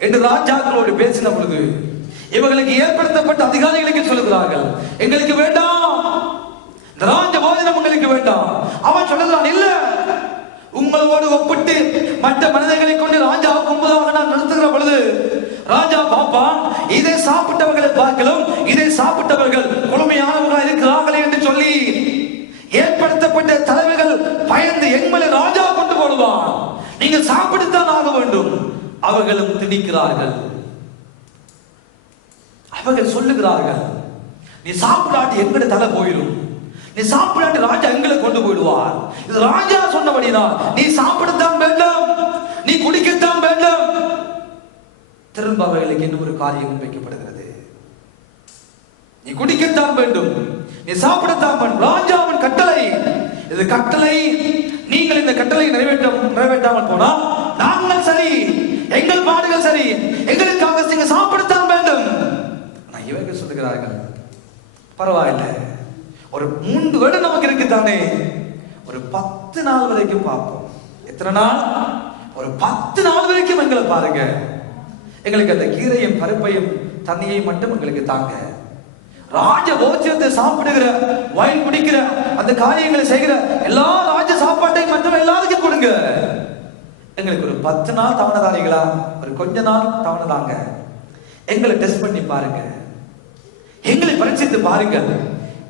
என்று ராஜாக்களோடு பேசின பொழுது, இவர்களுக்கு ஏற்படுத்தப்பட்ட அதிகாரிகளுக்கு சொல்லுகிறார்கள், எங்களுக்கு வேண்டாம், ராஜ போஜனம் உங்களுக்கு வேண்டாம். அவன் சொல்லுகிறான், இல்ல, உங்களோடு ஒப்பிட்டு மற்ற மனிதர்களை கொண்டு ராஜாவுக்கு முன்பதாக நான் நிறுத்துகிற பொழுது ராஜா பாப்பா, இதை சாப்பிட்டவர்களை பார்க்கலாம், இதை சாப்பிட்டவர்கள் குழுமையானவர்களாக இருக்கிறார்களே என்று சொல்லி ஏற்படுத்தப்பட்ட தலைவர்கள் பயந்து எங்களை ராஜா கொண்டு போடுவான், நீங்கள் சாப்பிட்டுத்தான் ஆக வேண்டும். அவர்களும் திணிக்கிறார்கள். அவர்கள் சொல்லுகிறார்கள், நீ சாப்பிடாட்டி எங்கட தலை போயிடும், நீ சாப்பிடாட்டி ராஜா எங்களை கொண்டு போயிடுவார். இது ராஜா சொன்னபடினா நீ சாப்பிடத்தான் வேண்டாம், நீ குடிக்கத்தான் வேண்டாம். திரும்ப அவர்களுக்கு என்ன ஒரு காரியம் வைக்கப்படுகிறது, நீ குடிக்கத்தான் வேண்டும், நீ சாப்பிடத்தான் வேண்டும். ராஜாவின் கட்டளை இது, கட்டளை. நீங்கள் இந்த கட்டளை நிறைவேற்றாமல் போனால் நாங்கள் சரி, எங்கள் பாடுகள் சரி, எங்களுக்காக நீங்க சாப்பிடத்தான் வேண்டும். இவர்கள் சொல்லுகிறார்கள், பரவாயில்லை, ஒரு 3 வருடம் நமக்கு இருக்குதானே, ஒரு 10 நாள் வரைக்கும் பார்ப்போம். எத்தனை நாள்? ஒரு 10 நாள் வரைக்கும் எங்களை பாருங்க, எங்களுக்கு அந்த கீரையும் பருப்பையும் தண்ணியையும் மட்டும் எங்களுக்கு தாங்க. ராஜ போஜனத்தை சாப்பிடுகிற, வயல் குடிக்கிற, அந்த காரியங்களை செய்கிற எல்லா ராஜ சாப்பாட்டையும் மட்டும் எல்லாருக்கும் கொடுங்க. எங்களுக்கு ஒரு 10 நாள் தவணதாரிகளா, ஒரு கொஞ்ச நாள் தவணதாங்க, எங்களை டெஸ்ட் பண்ணி பாருங்க, எங்களை பரிசித்து பாருங்கள்.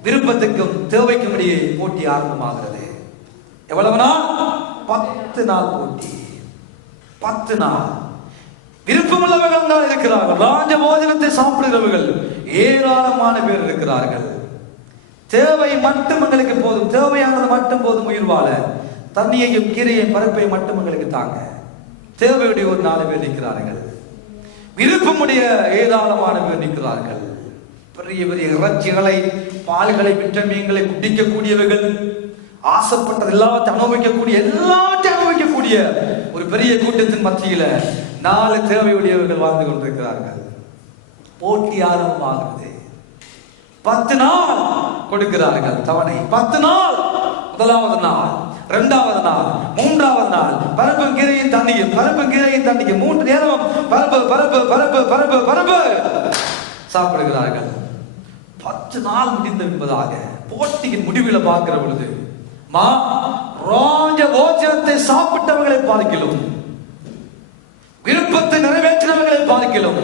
விருப்பத்துக்கும் தேவைக்கும் இடையே போட்டி ஆரம்பமாகிறது. எவ்வளவு நாள்? 10 நாள் போட்டி. 10 நாள். விருப்பமுள்ளவர்கள் தான் இருக்கிறார்கள். ராஜ போஜனத்தை சாப்பிடுகிறவர்கள் ஏராளமான பேர் இருக்கிறார்கள். தேவை மட்டும் எங்களுக்கு போதும், தேவையானது மட்டும் போதும் உயிர் வாழ. தண்ணியையும் கீரையையும் பருப்பையும் மட்டும் எங்களுக்கு தாங்க. தேவையுடைய ஒரு 4 பேர் நிற்கிறார்கள். விருப்பமுடைய ஏராளமான பேர் நிற்கிறார்கள். பெரிய பெரிய இறைச்சிகளை, பால்களை, விட்டமின்களை குடிக்கக்கூடியவர்கள், ஆசைப்பட்டது எல்லாத்தையும் அனுபவிக்கக்கூடிய ஒரு பெரிய கூட்டத்தின் மத்தியில 4 தேவையுடையவர்கள் வாழ்ந்து கொண்டிருக்கிறார்கள். போட்டி ஆரம்பமாகிறது. 10 நாள் கொடுக்கிறார்கள் தவணை. 10 நாள், முதலாவது நாள், இரண்டாவது நாள், மூன்றாவது நாள் பருப்பும் கீரையும் தண்ணியும், பருப்பும் கீரையும் தண்ணியும் 3 நேரம் பருப்பு பருப்பு பருப்பு பருப்பு பருப்பு சாப்பிடுகிறார்கள். 10 நாள் முடிந்த என்பதாக போட்டியின் முடிவில் பார்க்கிற பொழுது ராஜ போஜனத்தை சாப்பிட்டவர்களை பார்க்கிறோம், விருப்பத்தை நிறைவேற்றினவர்களை பார்க்கிறோம்.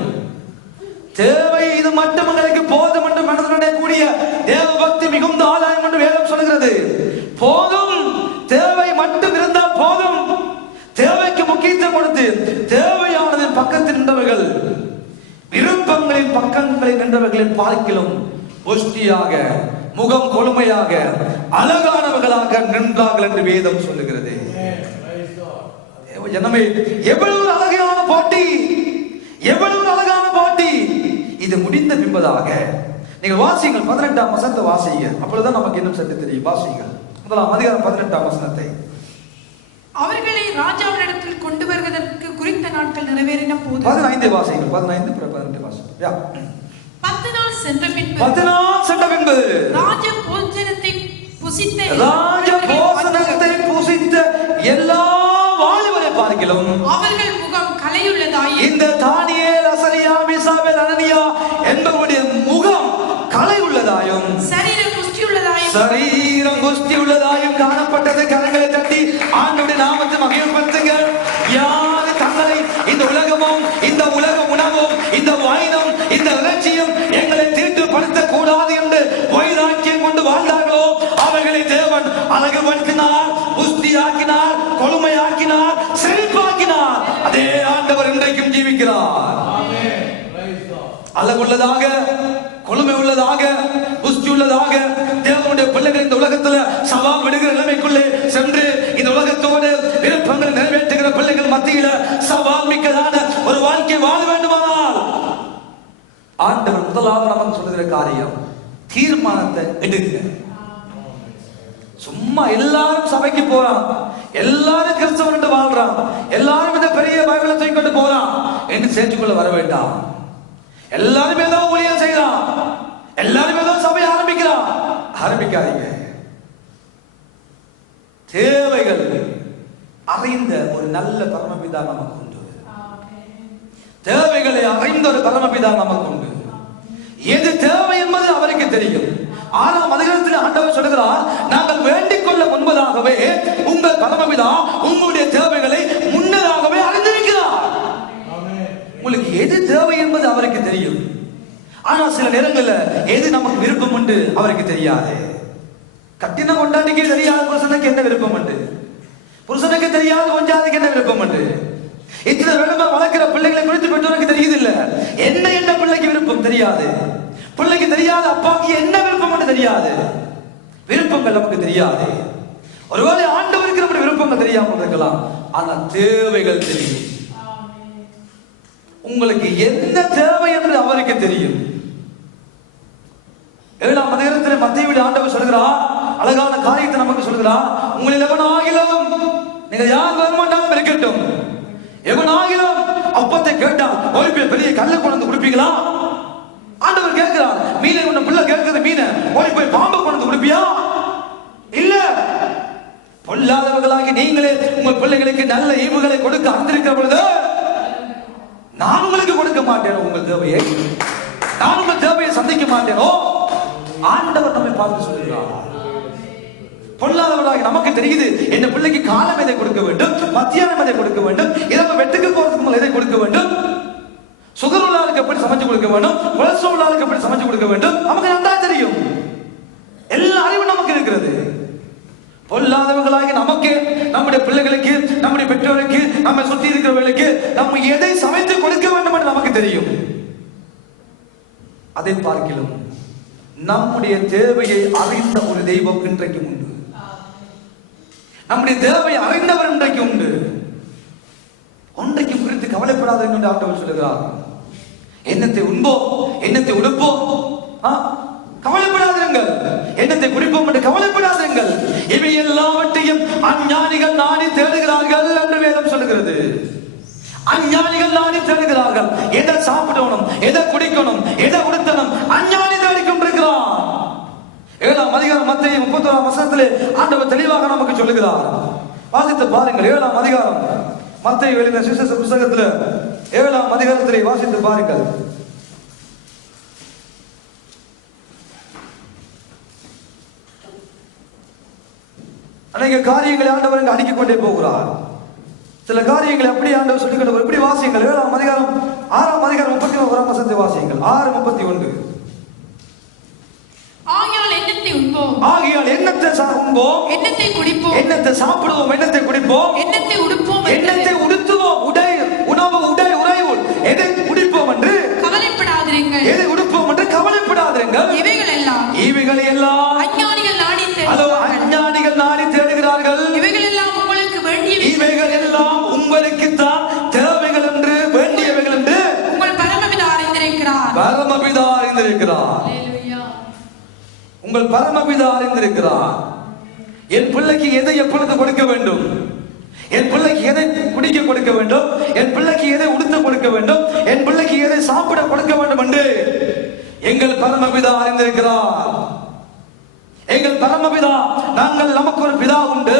தேவை இது மட்டும் எங்களுக்கு போதும் என்று மனதிலே கூடிய தேவ பக்தி மிகுந்த ஆதாயம் என்று வேதம் சொல்கிறது. போதும், தேவை மட்டும் இருந்தால் போதும். தேவைக்கு முக்கியத்துவம் கொடுத்து தேவையானதின் பக்கத்தில் நின்றவர்கள், விருப்பங்களின் பக்கங்களில் நின்றவர்களை பார்க்கிறோம் புஷ்டியாக, முகம் கொழுமையாக, அழகானவர்களாக நின்றார்கள் என்று வேதம் சொல்லுகிறது. எவ்வளவு அழகான போட்டி, எவ்வளவு அழகான போட்டி. இது முடிந்த பின்பதாக நீங்கள் வாசியுங்கள் 18ஆம் வசனத்தை வாசிங்க. அப்பொழுதுதான் நமக்கு இன்னும் சற்று தெரியும். வாசியுங்கள் 1ஆம் அதிகாரம் 18ஆம் வசனத்தை. அவர்களை ராஜாவினிடத்தில் கொண்டு வருவதற்கு குறித்த நாட்கள் நிறைவேறின போது 15 வாசியுங்கள். 15 18 வாசியுங்கள். 10 நாள் சென்ற பின்பு, 10 நாள் சென்ற பின்பு ராஜ போஜனத்தை புசித்த எல்லா வாலிபரை பார்க்கிறோம் அவர்கள் முகம் கலையுள்ளதாய், இந்த தானியேல், அசரியா, மீசாபேல், அனனியா என்பவருடைய முகம் கலை உள்ளதாயும் சரீரம் குஷ்டி உள்ளதாயும் காணப்பட்டது. கரங்களை தட்டி ஆண்டவருடைய நாமத்தை மகிமைப்படுத்துங்கள். யார் தங்களை இந்த உலகமும், இந்த உலக உணவும், இந்த வாயினும், இந்த இறைச்சியும் எங்களை தீட்டுப்படுத்த கூடாது என்று வைராக்கியம் கொண்டு வாழ்ந்தார்களோ அவர்களை தேவன் அழகுபடுத்தினார், புஷ்டியாக்கினார், கொழுமையாக்கினார், செழிப்பாக்கினார். அதே ஆண்டவர் இன்றைக்கும் ஜீவிக்கிறார். அழகுள்ளதாக, கொழுமை உள்ளதாக, புஷ்டி உள்ளதாக தேவனுடைய பிள்ளைகள் இந்த உலகத்துல சவால் விடுகிற நிலைமைக்குள்ளே சென்று இந்த உலகத்தோடு விருப்பங்களை நிறைவேற்றுகிற பிள்ளைகள் மத்தியில சவால் மிக்கதான ஒரு வாழ்க்கை வாழ வேண்டுமானால் ஆண்டவர் முதலாவது நமக்கு சொல்லுகிற காரியம், தீர்மானத்தை எடுங்க. சும்மா எல்லாரும் சபைக்கு போறான், எல்லாரும் கிறிஸ்தவன் என்று வாழ்றான், எல்லாரும் இந்த பெரிய பைபிளை தூக்கி கொண்டு போறான் என்று சேர்த்துக்கொள்ள வர வேண்டாம். எல்லாரும் ஏதோ ஊழியம் செய்யறான், எல்லாரும் ஏதோ சபை ஆரம்பிக்கிறான். ஆரம்பிக்காதீங்க. தேவைகள் அறிந்த ஒரு நல்ல பரமபிதா நமக்கு உண்டு. தேவைகளை அறிந்த ஒரு பரமபிதா நமக்கு உண்டு. எது தேவை என்பது அவருக்கு தெரியும். 6ஆம் அதிகாரத்தில் ஆண்டவர் சொல்கிறார், நாங்கள் வேண்டிக் கொள்ள முன்பதாகவே உங்கள் பரமபிதா உங்களுடைய தேவைகளை முன்னதாகவே அறிந்திருக்கிறார். உங்களுக்கு எது தேவை என்பது அவருக்கு தெரியும். ஆனா சில நேரங்களில் எது நமக்கு விருப்பம் உண்டு அவருக்கு தெரியாது. கட்டின கொண்டாடிக்கு தெரியாத புருஷனுக்கு என்ன விருப்பம் உண்டு, புருஷனுக்கு தெரியாத கொஞ்சாதிக்கு என்ன விருப்பம் உண்டு. இத்தனை வேணுமா வளர்க்கிற பிள்ளைகளை குறித்து பெற்றோருக்கு தெரியுது இல்ல, என்ன பிள்ளைக்கு விருப்பம் தெரியாது. பிள்ளைக்கு தெரியாத அப்பாவுக்கு என்ன விருப்பம் என்று தெரியாது. விருப்பங்கள் நமக்கு தெரியாது. ஒருவேளை ஆண்டவருக்கு நம்முடைய விருப்பங்கள் தெரியாமல் இருக்கலாம், ஆனா தேவைகள் தெரியும். உங்களுக்கு என்ன தேவை என்று அவருக்கு தெரியும். 7ஆம் அதிகாரத்தில் மத்தேயுவின் ஆண்டவர் சொல்கிறார், அழகான காரியத்தை நமக்கு சொல்கிறார். உங்களில் எவனாகிலும், நீங்கள் யார் வரமாட்டாலும் இருக்கட்டும், எவனாகிலும் அப்பத்தை கேட்டால் ஒரு பெரிய கல்லை கொண்டு கொடுப்பீங்களா? ஆண்டவர் கேட்கிறார். மீனை உன்ன பிள்ளை கேட்கிறது மீனை, ஓடி போய் பாம்பை கொண்டு கொடுப்பியா? இல்ல. பொல்லாதவர்களாகி நீங்களே உங்கள் பிள்ளைகளுக்கு நல்ல ஈவுகளை கொடுக்க அறிந்திருக்கிற பொழுது நான் உங்களுக்கு கொடுக்க மாட்டேனோ உங்கள் தேவையை? நான் உங்கள் தேவையை சந்திக்க மாட்டேனோ? ஆண்டவர் நம்மை பார்த்து சொல்கிறார். பொல்லாதவர்களாக நமக்கு தெரியுது, என்ன பிள்ளைக்கு காலம் எதை கொடுக்க வேண்டும், மத்தியானம் எதை கொடுக்க வேண்டும், இரவு வெட்டுக்கு போறதுக்கு மேல் எதை கொடுக்க வேண்டும், சுகர் உள்ளாளுக்கு எப்படி சமைச்சு கொடுக்க வேண்டும், கொலஸ்ட்ரால் உள்ளாளுக்கு எப்படி சமைச்சு கொடுக்க வேண்டும், நமக்கு நன்றா தெரியும். எல்லா அறிவும் நமக்கு இருக்கிறது. பொல்லாதவர்களாகி நமக்கு, நம்முடைய பிள்ளைகளுக்கு, நம்முடைய பெற்றோருக்கு, நம்ம சுத்தி இருக்கிறவர்களுக்கு நம்ம எதை சமைத்து கொடுக்க வேண்டும் என்று நமக்கு தெரியும். அதை பார்க்கலாம், நம்முடைய தேவையை அறிந்த ஒரு தெய்வம் இன்றைக்கு உண்டு. நம்முடைய தேவையை அறிந்தவர் இன்றைக்கு உண்டு. ஒன்றைக்கு குறித்து கவலைப்படாத என்று ஆண்டவர் சொல்லுகிறார். என்னத்தை உண்போ, என்னத்தை உடுப்போ கவலைப்படாதீர்கள், என்னத்தை குடிப்போம் என்று கவலைப்படாதீர்கள். இவை எல்லாவற்றையும் அஞ்ஞானிகள் நாடி தேடுகிறார்கள் என்று வேதம் சொல்லுகிறது. அஞ்ஞானிகள் நாடி தேடுகிறார்கள். எதை சாப்பிடணும், எதை குடிக்கணும், எதை உடுத்தணும், அஞ்ஞானி தேடிக்கொண்டிருக்கிறான். 7ஆம் அதிகாரம் மத்தேயு 31ஆம் வசனத்திலே ஆண்டவர் தெளிவாக நமக்கு சொல்லுகிறார். வாசித்து பாருங்கள். 7ஆம் அதிகாரம் மத்தேயு எழுதின சுவிசேஷ புத்தகத்தில் 7ஆம் அதிகாரத்திலே வாசித்து பாருங்கள். அநேக காரியங்களை ஆண்டவர் இங்கு அடுக்கிக் கொண்டே போகிறார். சில காரியங்களை அப்படி ஆண்டவர் சொல்லிக் கொண்டு எப்படி வாசியுங்கள். 7ஆம் அதிகாரம் 6ஆம் அதிகாரம் 31ஆம் வசனத்தை வாசியுங்கள். 6:31. ஆகையால் எண்ணத்தை உண்போம், ஆகையால் எண்ணத்தை உண்போம், எண்ணத்தை குடிப்போம், எண்ணத்தை சாப்பிடுவோம், எண்ணத்தை குடிப்போம், எண்ணத்தை உடுப்போம், எண்ணத்தை உடுத்துவோம், உணவு உறைவு எதை குடிப்போம் என்று கவலைப்படாதிருங்கள், எதை உடுப்போம் என்று கவலைப்படாதிருங்கள். இவைகள் எல்லாம் அஞ்ஞானிகள் நாடி அஞ்ஞானிகள் நாடி தேடுகிறார்கள். இவைகள் எல்லாம் உங்களுக்கு வேண்டியவை, இவைகள் எல்லாம் உங்களுக்கு தான் தேவைகள் என்று வேண்டியவைகள் என்று உங்கள் பரமபிதா அறிந்திருக்கிறார். பரமபிதா அறிந்திருக்கிறார். உங்கள் பரமபிதா அறிந்திருக்கிறார். என் பிள்ளைக்கு எதை எப்பொழுது கொடுக்க வேண்டும், என் பிள்ளைக்கு எதை குடிக்க கொடுக்க வேண்டும், என் பிள்ளைக்கு எதை உடுத்த கொடுக்க வேண்டும், என் பிள்ளைக்கு எதை சாப்பிட கொடுக்க வேண்டும் என்று எங்கள் பரமபிதா அறிந்திருக்கிறார். எங்கள் பரமபிதா, நாங்கள் நமக்கு ஒரு பிதா உண்டு,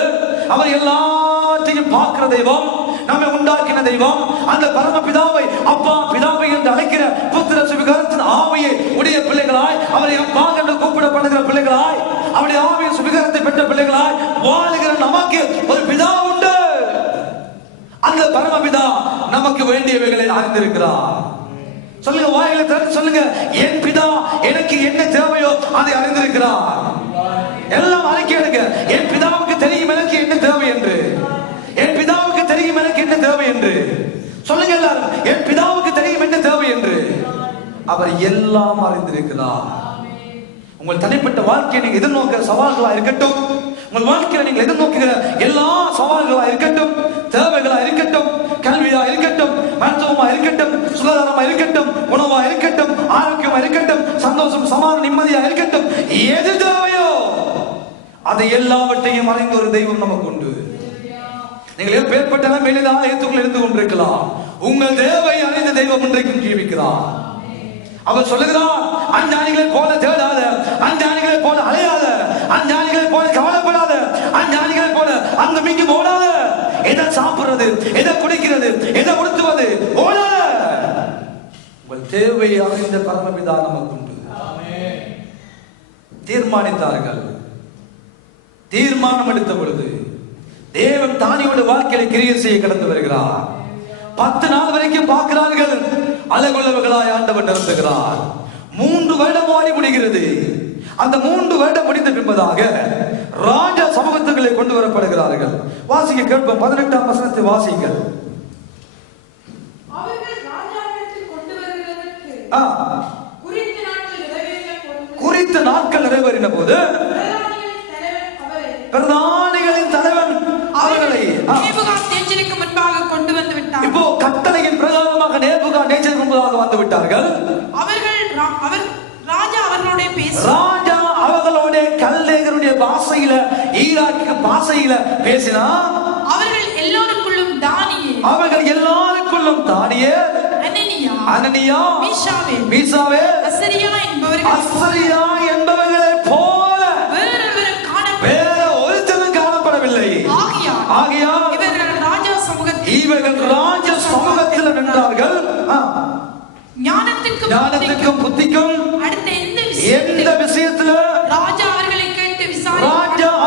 அவர் எல்லாத்தையும் பார்க்கிற தெய்வம், நம்மை உண்டாக்கின தெய்வம். அந்த பரமபிதாவை அப்பா பிதாவை என்று அழைக்கிற புத்திர சுவிகாரத்தின் ஆவியை உடைய பிள்ளைகளாய், அவரை அப்பா என்று கூப்பிடப்படுகிற பிள்ளைகளாய், அவருடைய ஆவியின் சுவிகாரத்தை பெற்ற பிள்ளைகளாய் வாழுகிற நமக்கு ஒரு பிதா உண்டு. அந்த பரமபிதா நமக்கு வேண்டியவைகளை அறிந்திருக்கிறார். சொல்லுங்க, வாயில திறந்து சொல்லுங்க, என் பிதா எனக்கு என்ன தேவையோ அதை அறிந்திருக்கிறார். எல்லாம் அறிக்கை எடுங்க. என் பிதாவுக்கு தெரியும் எனக்கு என்ன தேவை என்று, என் பிதாவுக்கு தெரியும் எனக்கு என்ன தேவை என்று சொல்லுங்க எல்லாரும். என் பிதாவுக்கு தெரியும் என்ன தேவை என்று அவர் எல்லாம் அறிந்திருக்கிறார். உங்கள் தனிப்பட்ட வாழ்க்கையை நீங்க எதிர்நோக்கிற சவால்களா இருக்கட்டும், உங்கள் வாழ்க்கையில நீங்கள் எதிர்நோக்குகிற எல்லா சவால்களா இருக்கட்டும், தேவைகளா இருக்கட்டும், கல்வியா இருக்கட்டும், மருத்துவமா இருக்கட்டும், சுகாதாரமா இருக்கட்டும், உணவா இருக்கட்டும், ஆரோக்கியமா இருக்கட்டும், சந்தோஷம் சமாதானம் நிம்மதியா இருக்கட்டும், எது தேவையோ அதை எல்லாவற்றையும் அறிந்த ஒரு தெய்வம் நமக்கு உண்டு. நீங்கள் எப்பேற்பட்ட நிலைமையில்தான் ஏற்றுக்குள் இருந்து கொண்டிருக்கலாம், உங்கள் தேவை அறிந்த தெய்வம் இன்றைக்கும் ஜீவிக்கிறார். அவர் சொல்லுகிறார், அஞ்ஞானிகளை போல தேடாத, அஞ்ஞானிகளை போல அலையாத, அஞ்ஞானிகளை போல கவலைப்படாத, அஞ்ஞானிகளை போல அங்க மிங்க ஓடாத, எதை சாப்பிடுறது, எதை குடிக்கிறது, எதை உடுத்துவது ஓடாத. உங்கள் தேவை அறிந்த பரமபிதா நமக்கு உண்டு. தீர்மானித்தார்கள். தீர்மானம் எடுத்த பொழுது தேவன் தானியோட வாழ்க்கையை கிரியை செய்ய கடந்து வருகிறார். 10 நாள் வரைக்கும் பார்க்கிறார்கள், அழகுள்ளவர்களாய் ஆண்டவர் நிறுத்துகிறார். 3 வருடம் ஆடி முடிகிறது. அந்த 3 வருடம் முடிந்த பின்பதாக ராஜா சமூகத்துக்களை கொண்டு வரப்படுகிறார்கள். வாசிக்க கேட்போம். 18ஆம் வசனத்தை வாசிங்கள். குறித்த நாட்கள் நிறைவேறின போது பிரதானிகளின் தலைவன் அவர்களை நேபுகாத்நேச்சருக்கு முன்பாக கொண்டு வந்து விட்டார். இப்போ கட்டளையின் பிரகாரமாக நேபுகாத்நேச்சருக்கு முன்பாக வந்து விட்டார்கள். ராஜா அவர்களோட ராஜா அவர்களோட கல்லேகருடைய பாஷையில, ஈராக்கு பாஷையில பேசினா, அவர்கள் எல்லோருக்குள்ளும் தானியே, அவர்கள் எல்லாருக்குள்ளும் தானியே, அனனியா, மீசாவே, அசரியா என்பவர்களை போல வேற ஒருத்தரும் காணப்படவில்லை. ஆகையால் இவர்கள் ராஜ சமூகத்தில் நின்றார்கள். ஞானத்துக்கும் புத்திக்கும் எந்த விஷயத்துல ராஜா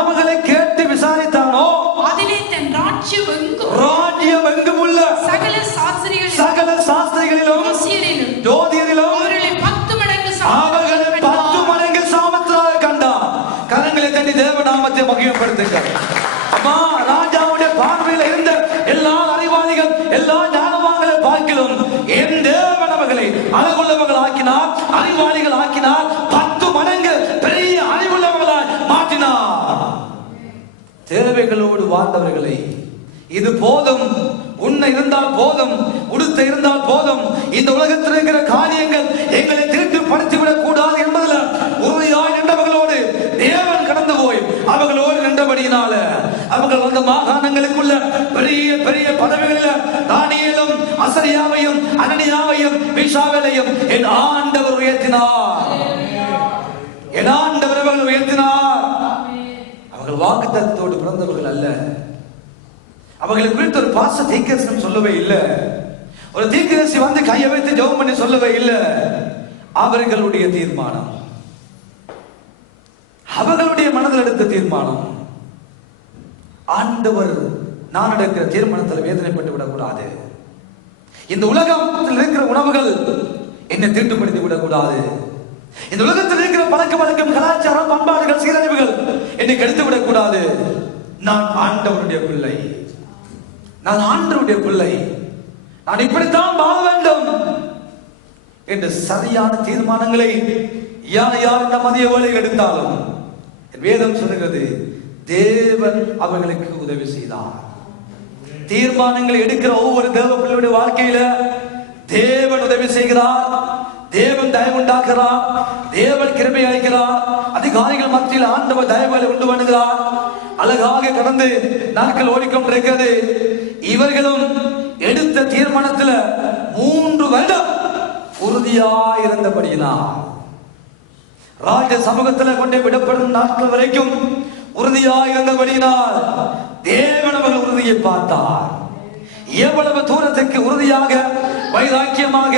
அவர்களை கேட்டு விசாரித்தானோ அதிலே தன் ராஜ்யம் எங்கும் உள்ள சகல சாஸ்திரிகளிலும் ஜோதியரிலும் அவர்களை 10 மடங்கு சாமர்த்தியமாக கண்டார். கரங்களை தட்டி தேவநாமத்தை மகிமைப்படுத்துங்கள். அம்மா, ராஜாவுடைய பார்வையில் இருந்த எல்லா அறிவாளிகள், எல்லா ஞானவான்களை பார்க்கிறோம். என் தேவன் அவர்களை அழகுள்ளவர்கள் ஆக்கினார், அறிவாளிகள் ஆக்கினார், 10 மடங்கு பெரிய அறிவுள்ளவர்களாய் மாற்றினார். தேவைகளோடு வாழ்ந்தவர்களை, இது போதும், உன்னை இருந்தால் போதும், உடுத்த இருந்தால் போதும், இந்த உலகத்தில் இருக்கிற காரியங்கள் எங்களை தீட்டுப்படுத்திவிடக் கூடாது என்பதில் உறுதியாய் நின்றவர்களோடு தேவன் கடந்து போய் அவர்களோடு நின்றபடியினால அவர்கள் அந்த மாகாணங்களுக்குள்ள பெரிய பெரிய பதவிகளில் தானியேலும் அசரியாவையும் அனனியாவையும் மீஷாவேலையும் என் ஆண்டவர் உயர்த்தினார். என் ஆண்டவர் அவர்கள் உயர்த்தினார். அவர்கள் வாக்குத்தத்தத்தோடு பிறந்தவர்கள் அல்ல. அவர்களை குறித்து ஒரு பாச தீர்க்கதரிசனம் சொல்லவே இல்லை. ஒரு தீர்க்கதரிசி வந்து கையை வைத்து ஜெபம் பண்ணி சொல்லவே இல்லை. அவர்களுடைய தீர்மானம், அவர்களுடைய மனதில் எடுத்த தீர்மானம். ஆண்டவர் நான் எடுக்கிற தீர்மானத்தில் வேதனைப்பட்டு விடக்கூடாது. இந்த உலகத்தில் இருக்கிற உணவுகள் என்னை தீட்டுப்படுத்தி விடக்கூடாது. இந்த உலகத்தில் இருக்கிற பழக்க வழக்கம், கலாச்சாரம், பண்பாடுகள், சீரழிவுகள் என்னை கெடுத்து விடக்கூடாது. நான் ஆண்டவருடைய பிள்ளை, நான் ஆண்டவருடைய பிள்ளை, நான் இப்படித்தான் வாழ வேண்டும் என்று சரியான தீர்மானங்களை யார் இந்த மதிய வேளை எடுத்தாலும் வேதம் சொல்லுகிறது, தேவன் அவர்களுக்கு உதவி செய்தார். தீர்மானங்களை எடுக்கிற ஒவ்வொரு தேவ பிள்ளையுடைய வாழ்க்கையில தேவன் உதவி செய்கிறார். தேவன் தயவு உண்டாக்குறார். தேவன் கிருபை அளிக்கிறார். அதிகாரிகள் மத்தியில் ஆண்டவர் தயவுகளை உண்டு பண்ணுகிறார். அழகாக கடந்து நாட்கள் ஓடிக்கொண்டிருக்கிறது. இவர்களும் எடுத்த தீர்மானத்தில் 3 வருடம் உறுதியாயிருந்தபடியினால் ராஜ சமூகத்தில் கொண்டு விடப்படும் நாட்கள் வரைக்கும் உறுதியாயிருந்தபடியினால் தேவன் அவர்கள் உறுதியை பார்த்தார். எவ்வளவு தூரத்துக்கு உறுதியாக, வைராக்கியமாக,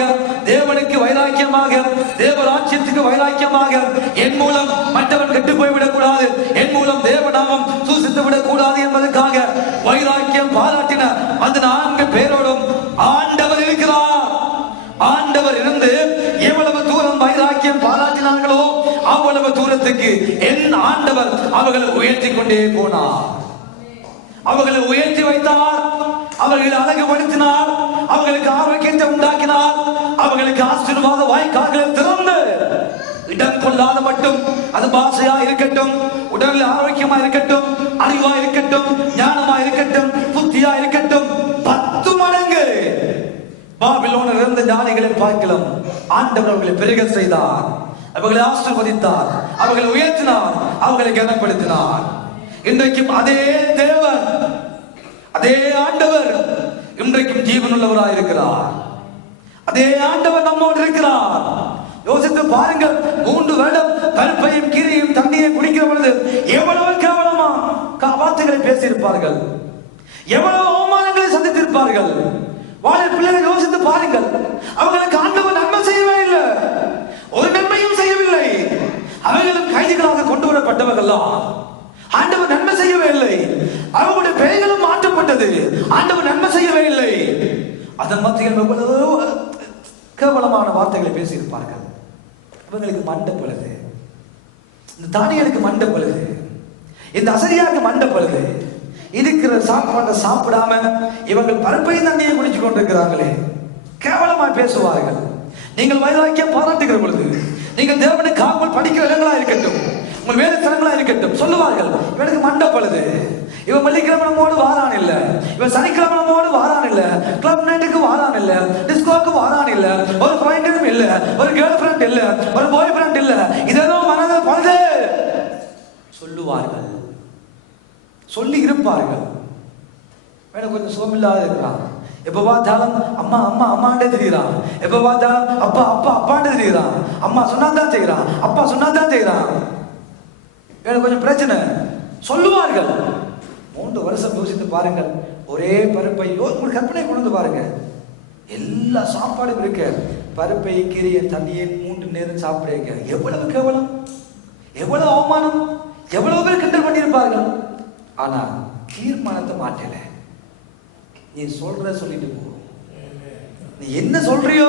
தேவனுக்கு வைராக்கியமாக, தேவராட்சியத்துக்கு வைராக்கியமாக, என் மூலம் மற்றவன் கெட்டு போய்விடக் கூடாது, என் மூலம் தேவநாமம் சூசித்து விடக் கூடாது என்பதற்காக வைராக்கியம் பாராட்டின அந்த 4 பேரோடும் ஆண்டவர் இருக்கிறார். ஆண்டவர் இருந்து எவ்வளவு தூரம் வைராக்கியம் பாராட்டினார்களோ அவ்வளவு தூரத்துக்கு என் ஆண்டவர் அவர்களை உயர்த்தி கொண்டே போனார். அவர்களை உயர்த்தி வைத்தார். அவர்களை அழகுபடுத்தினார். அவர்களுக்கு ஆரோக்கியத்தை உண்டாக்கினார். அவர்களுக்கு ஆசீர்வாத வாய்க்கால்களை திறந்து இடம் கொள்ளாத மட்டும், அது பாஷையா இருக்கட்டும், உடலில் ஆரோக்கியமா இருக்கட்டும், அறிவா இருக்கட்டும், ஞானமா இருக்கட்டும், புத்தியா இருக்கட்டும், 10 மடங்கு பாபிலோனில் இருந்த ஞானிகளை பார்க்கலாம். ஆண்டவர் அவர்களை பெருக செய்தார். அவர்களை ஆசீர்வதித்தார். அவர்களை உயர்த்தினார். அவர்களை கனப்படுத்தினார். இன்றைக்கும் அதே தேவன், அதே ஆண்டவர் இன்றைக்கும் ஜீவனுள்ளவராய் இருக்கிறார். அதே ஆண்டவர் நம்மோடு இருக்கிறார். யோசித்து பாருங்கள், 3 வருடம் கருப்பையும் கீரையும் தண்ணியை குடிக்கிற பொழுது எவ்வளவு கேவலமா வார்த்தைகளை பேசியிருப்பார்கள், எவ்வளவு அவமானங்களை சந்தித்திருப்பார்கள். வாழ பிள்ளைகளை யோசித்து பாருங்கள். அவர்களுக்கு ஆண்டவர் நன்மை செய்யவே இல்லை, ஒரு நன்மையும் செய்யவில்லை. அவர்களும் கைதிகளாக கொண்டு வரப்பட்டவர்கள். ஆண்டவர் நன்மை செய்யவே இல்லை. அவர்களுடைய பெயர்களும் மாற்றப்பட்டது. ஆண்டவர் நன்மை செய்யவே இல்லை. அதன் மத்தியில் எவ்வளவு கேவலமான வார்த்தைகளை பேசியிருப்பார்கள். இவங்களுக்கு மண்டை பழுது, இந்த தானியலுக்கு மண்டை பழுது, இந்த அசரியாவுக்கு மண்டை பழுது. இருக்கிற சாப்பாட்டை சாப்பிடாம இவங்கள் பருப்பையும் தண்ணியை குடிச்சு கொண்டிருக்கிறாங்களே, கேவலமா பேசுவார்கள். நீங்கள் வைராக்கியம் பாராட்டுகிற பொழுது, நீங்கள் தேவனுக்கு காவல் படிக்கிற இடங்களா இருக்கட்டும், உங்கள் வேலை ஸ்தலங்களா இருக்கட்டும், சொல்லுவார்கள் இவனுக்கு மண்டை பழுது, இவன் வெள்ளிக்கிழமோடு வாரான் இல்ல, இவன் சனிக்கிழமோடு வாரான் இல்ல, கிளப் நைட்டுக்கு வாரான் இல்ல, டிஸ்கோக்கு வாரான் இல்ல, ஒரு ஃப்ரெண்டும் இல்ல, ஒரு கேர்ள் ஃப்ரெண்ட் இல்ல, ஒரு பாய் ஃப்ரெண்ட் இல்ல, இதோ மனதை பழுது சொல்லுவார்கள், சொல்லி இருப்பார்கள். வேணும் கொஞ்சம் சோமில்லாத இருக்கிறான், எப்ப பார்த்தாலும் அம்மா அம்மா அம்மாண்டே தெரிகிறான், எப்ப பார்த்தாலும் அப்பா அப்பா அப்பாண்டே தெரிகிறான், அம்மா சொன்னாதான் செய்கிறான், அப்பா சொன்னாதான் செய்கிறான். வேணும் கொஞ்சம் பிரச்சனை சொல்லுவார்கள். 3 வருஷம் யோசித்து பாருங்கள். ஒரே பருப்பை உங்களுக்கு கற்பனை கொண்டு பாருங்க. எல்லா சாப்பாடும் இருக்க, பருப்பை கீரையை தண்ணியை 3 நேரம் சாப்பிடுங்க. எவ்வளவு கேவலம், எவ்வளவு அவமானம், எவ்வளவு பேர் கிண்டல் பண்ணியிருப்பார்கள். ஆனா தீர்மானத்தை மாட்டல. நீ சொல்ற சொல்லிட்டு போ, நீ என்ன சொல்றியோ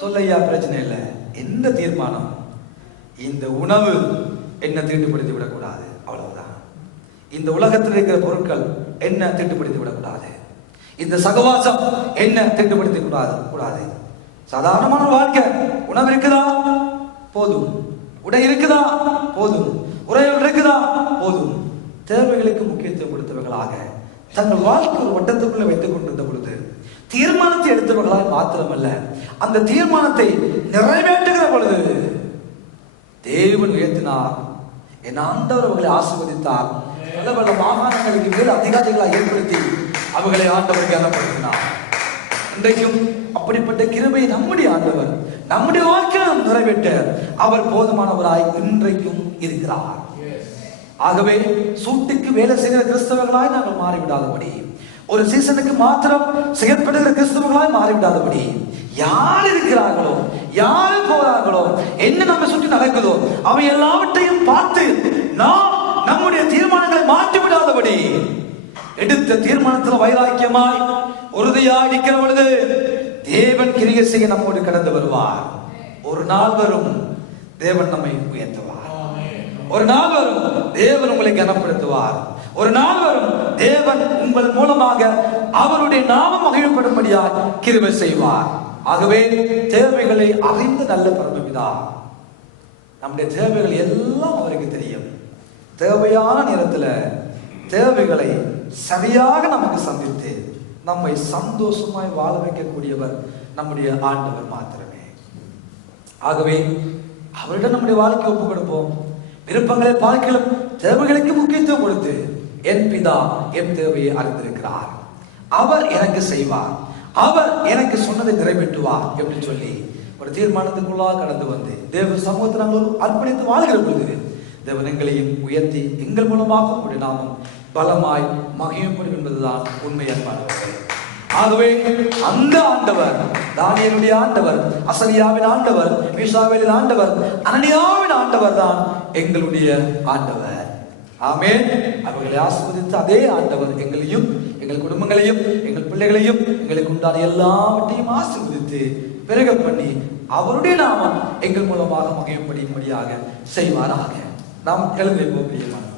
சொல்லையா, பிரச்சனை இல்லை. என்ன தீர்மானம்? இந்த உணவு என்ன தீட்டுப்படுத்தி விடக்கூடாது, அவ்வளவுதான். இந்த உலகத்தில் இருக்கிற பொருட்கள் என்ன தீட்டுப்படுத்தி விடக்கூடாது. இந்த சகவாசம் என்ன தீட்டுப்படுத்தி கூடாது. சாதாரணமான வாழ்க்கை, உணவு இருக்குதா போதும், உடை இருக்குதா போதும், உரைகள் இருக்குதா போதும். தேவைகளுக்கு முக்கியத்துவம் கொடுத்தவர்களாக தங்கள் வாழ்க்கை ஒரு வட்டத்துக்குள்ள வைத்துக் கொண்டிருந்த பொழுது தீர்மானத்தை எடுத்தவர்களால் மாத்திரமல்ல, அந்த தீர்மானத்தை நிறைவேற்றுகிற பொழுது தேவன் உயர்த்தினார். என் ஆண்டவர் அவர்களை ஆசீர்வதித்தார். பல பல மாகாணங்களுக்கு மேல் அதிகாரிகளாக ஏற்படுத்தி அவர்களை ஆண்டவருக்கு அனுப்படுத்தினார். இன்றைக்கும் அப்படிப்பட்ட கிருபை நம்முடைய ஆண்டவர் நம்முடைய வாழ்க்கையிலும் நிறைவேற்ற அவர் போதுமானவராய் இன்றைக்கும் இருக்கிறார். ஆகவே சூட்டுக்கு வேலை செய்கிற கிறிஸ்தவர்களாய் நாங்கள் மாறிவிடாதபடி, ஒரு சீசனுக்கு மாத்திரம் செயற்படுகிற கிறிஸ்தவர்களாய் மாறிவிடாதபடி, யார் இருக்கிறார்களோ யாரு போறார்களோ என்ன நம்ம சுற்றி நடக்குதோ அவை எல்லாவற்றையும் பார்த்து நாம் நம்முடைய தீர்மானங்களை மாற்றி விடாதபடி, எடுத்த தீர்மானத்தில் வைராக்கியமாய் உறுதியாய் நிற்கிற பொழுது தேவன் கிரியை செய்ய நம்மோடு கடந்து வருவார். ஒரு நாள் வரும் தேவன் நம்மை உயர்த்துவார். ஒரு நாள் வரும் தேவன் உங்களை கனப்படுத்துவார். ஒரு நாள் வரும் தேவன் உங்கள் மூலமாக அவருடைய நாமம் மகிழப்படும்படியாக கிருபை செய்வார். ஆகவே தேவைகளை அறிந்த நல்ல பரமபிதா, நம்முடைய தேவைகள் எல்லாம் அவருக்கு தெரியும். தேவையான நேரத்தில் தேவைகளை சரியாக நமக்கு சந்தித்து நம்மை சந்தோஷமாய் வாழ வைக்கக்கூடியவர் நம்முடைய ஆண்டவர் மாத்திரமே. ஆகவே அவரிடம் நம்முடைய வாழ்க்கை ஒப்புக் கொடுப்போம். விருப்பங்களை பார்க்கலாம் தேவைகளுக்கு முக்கியத்துவம் கொடுத்து, என் பிதா என் தேவையை அறிந்திருக்கிறார், அவர் எனக்கு செய்வார், அவர் எனக்கு சொன்னதை நிறைவேற்றுவார் என்று சொல்லி ஒரு தீர்மானத்துக்குள்ளாக கடந்து வந்து தேவ சமூகத்தை நாங்கள் அர்ப்பணித்து வாழ்கிற பொழுது தேவன் எங்களையும் உயர்த்தி எங்கள் மூலமாக உங்களுடைய நாமம் பலமாய் மகிமைப்படும் என்பதுதான் உண்மை அன்பானவர்கள். ஆகவே அந்த ஆண்டவர், தானியேலுடைய ஆண்டவர், அசரியாவின் ஆண்டவர், மீசாவேலின் ஆண்டவர், அனனியாவின் ஆண்டவர் தான் எங்களுடைய ஆண்டவர். ஆமென். அவர்களை ஆசீர்வதித்த அதே ஆண்டவர் எங்களையும் எங்கள் குடும்பங்களையும் எங்கள் பிள்ளைகளையும் எங்களுக்கு உண்டான எல்லாவற்றையும் ஆசீர்வதித்து பெருக பண்ணி அவருடைய நாமம் எங்கள் மூலமாக மகிமைப்படும்படியாக செய்வாராக. நாம் எழுந்திருப்போம் பிரியமான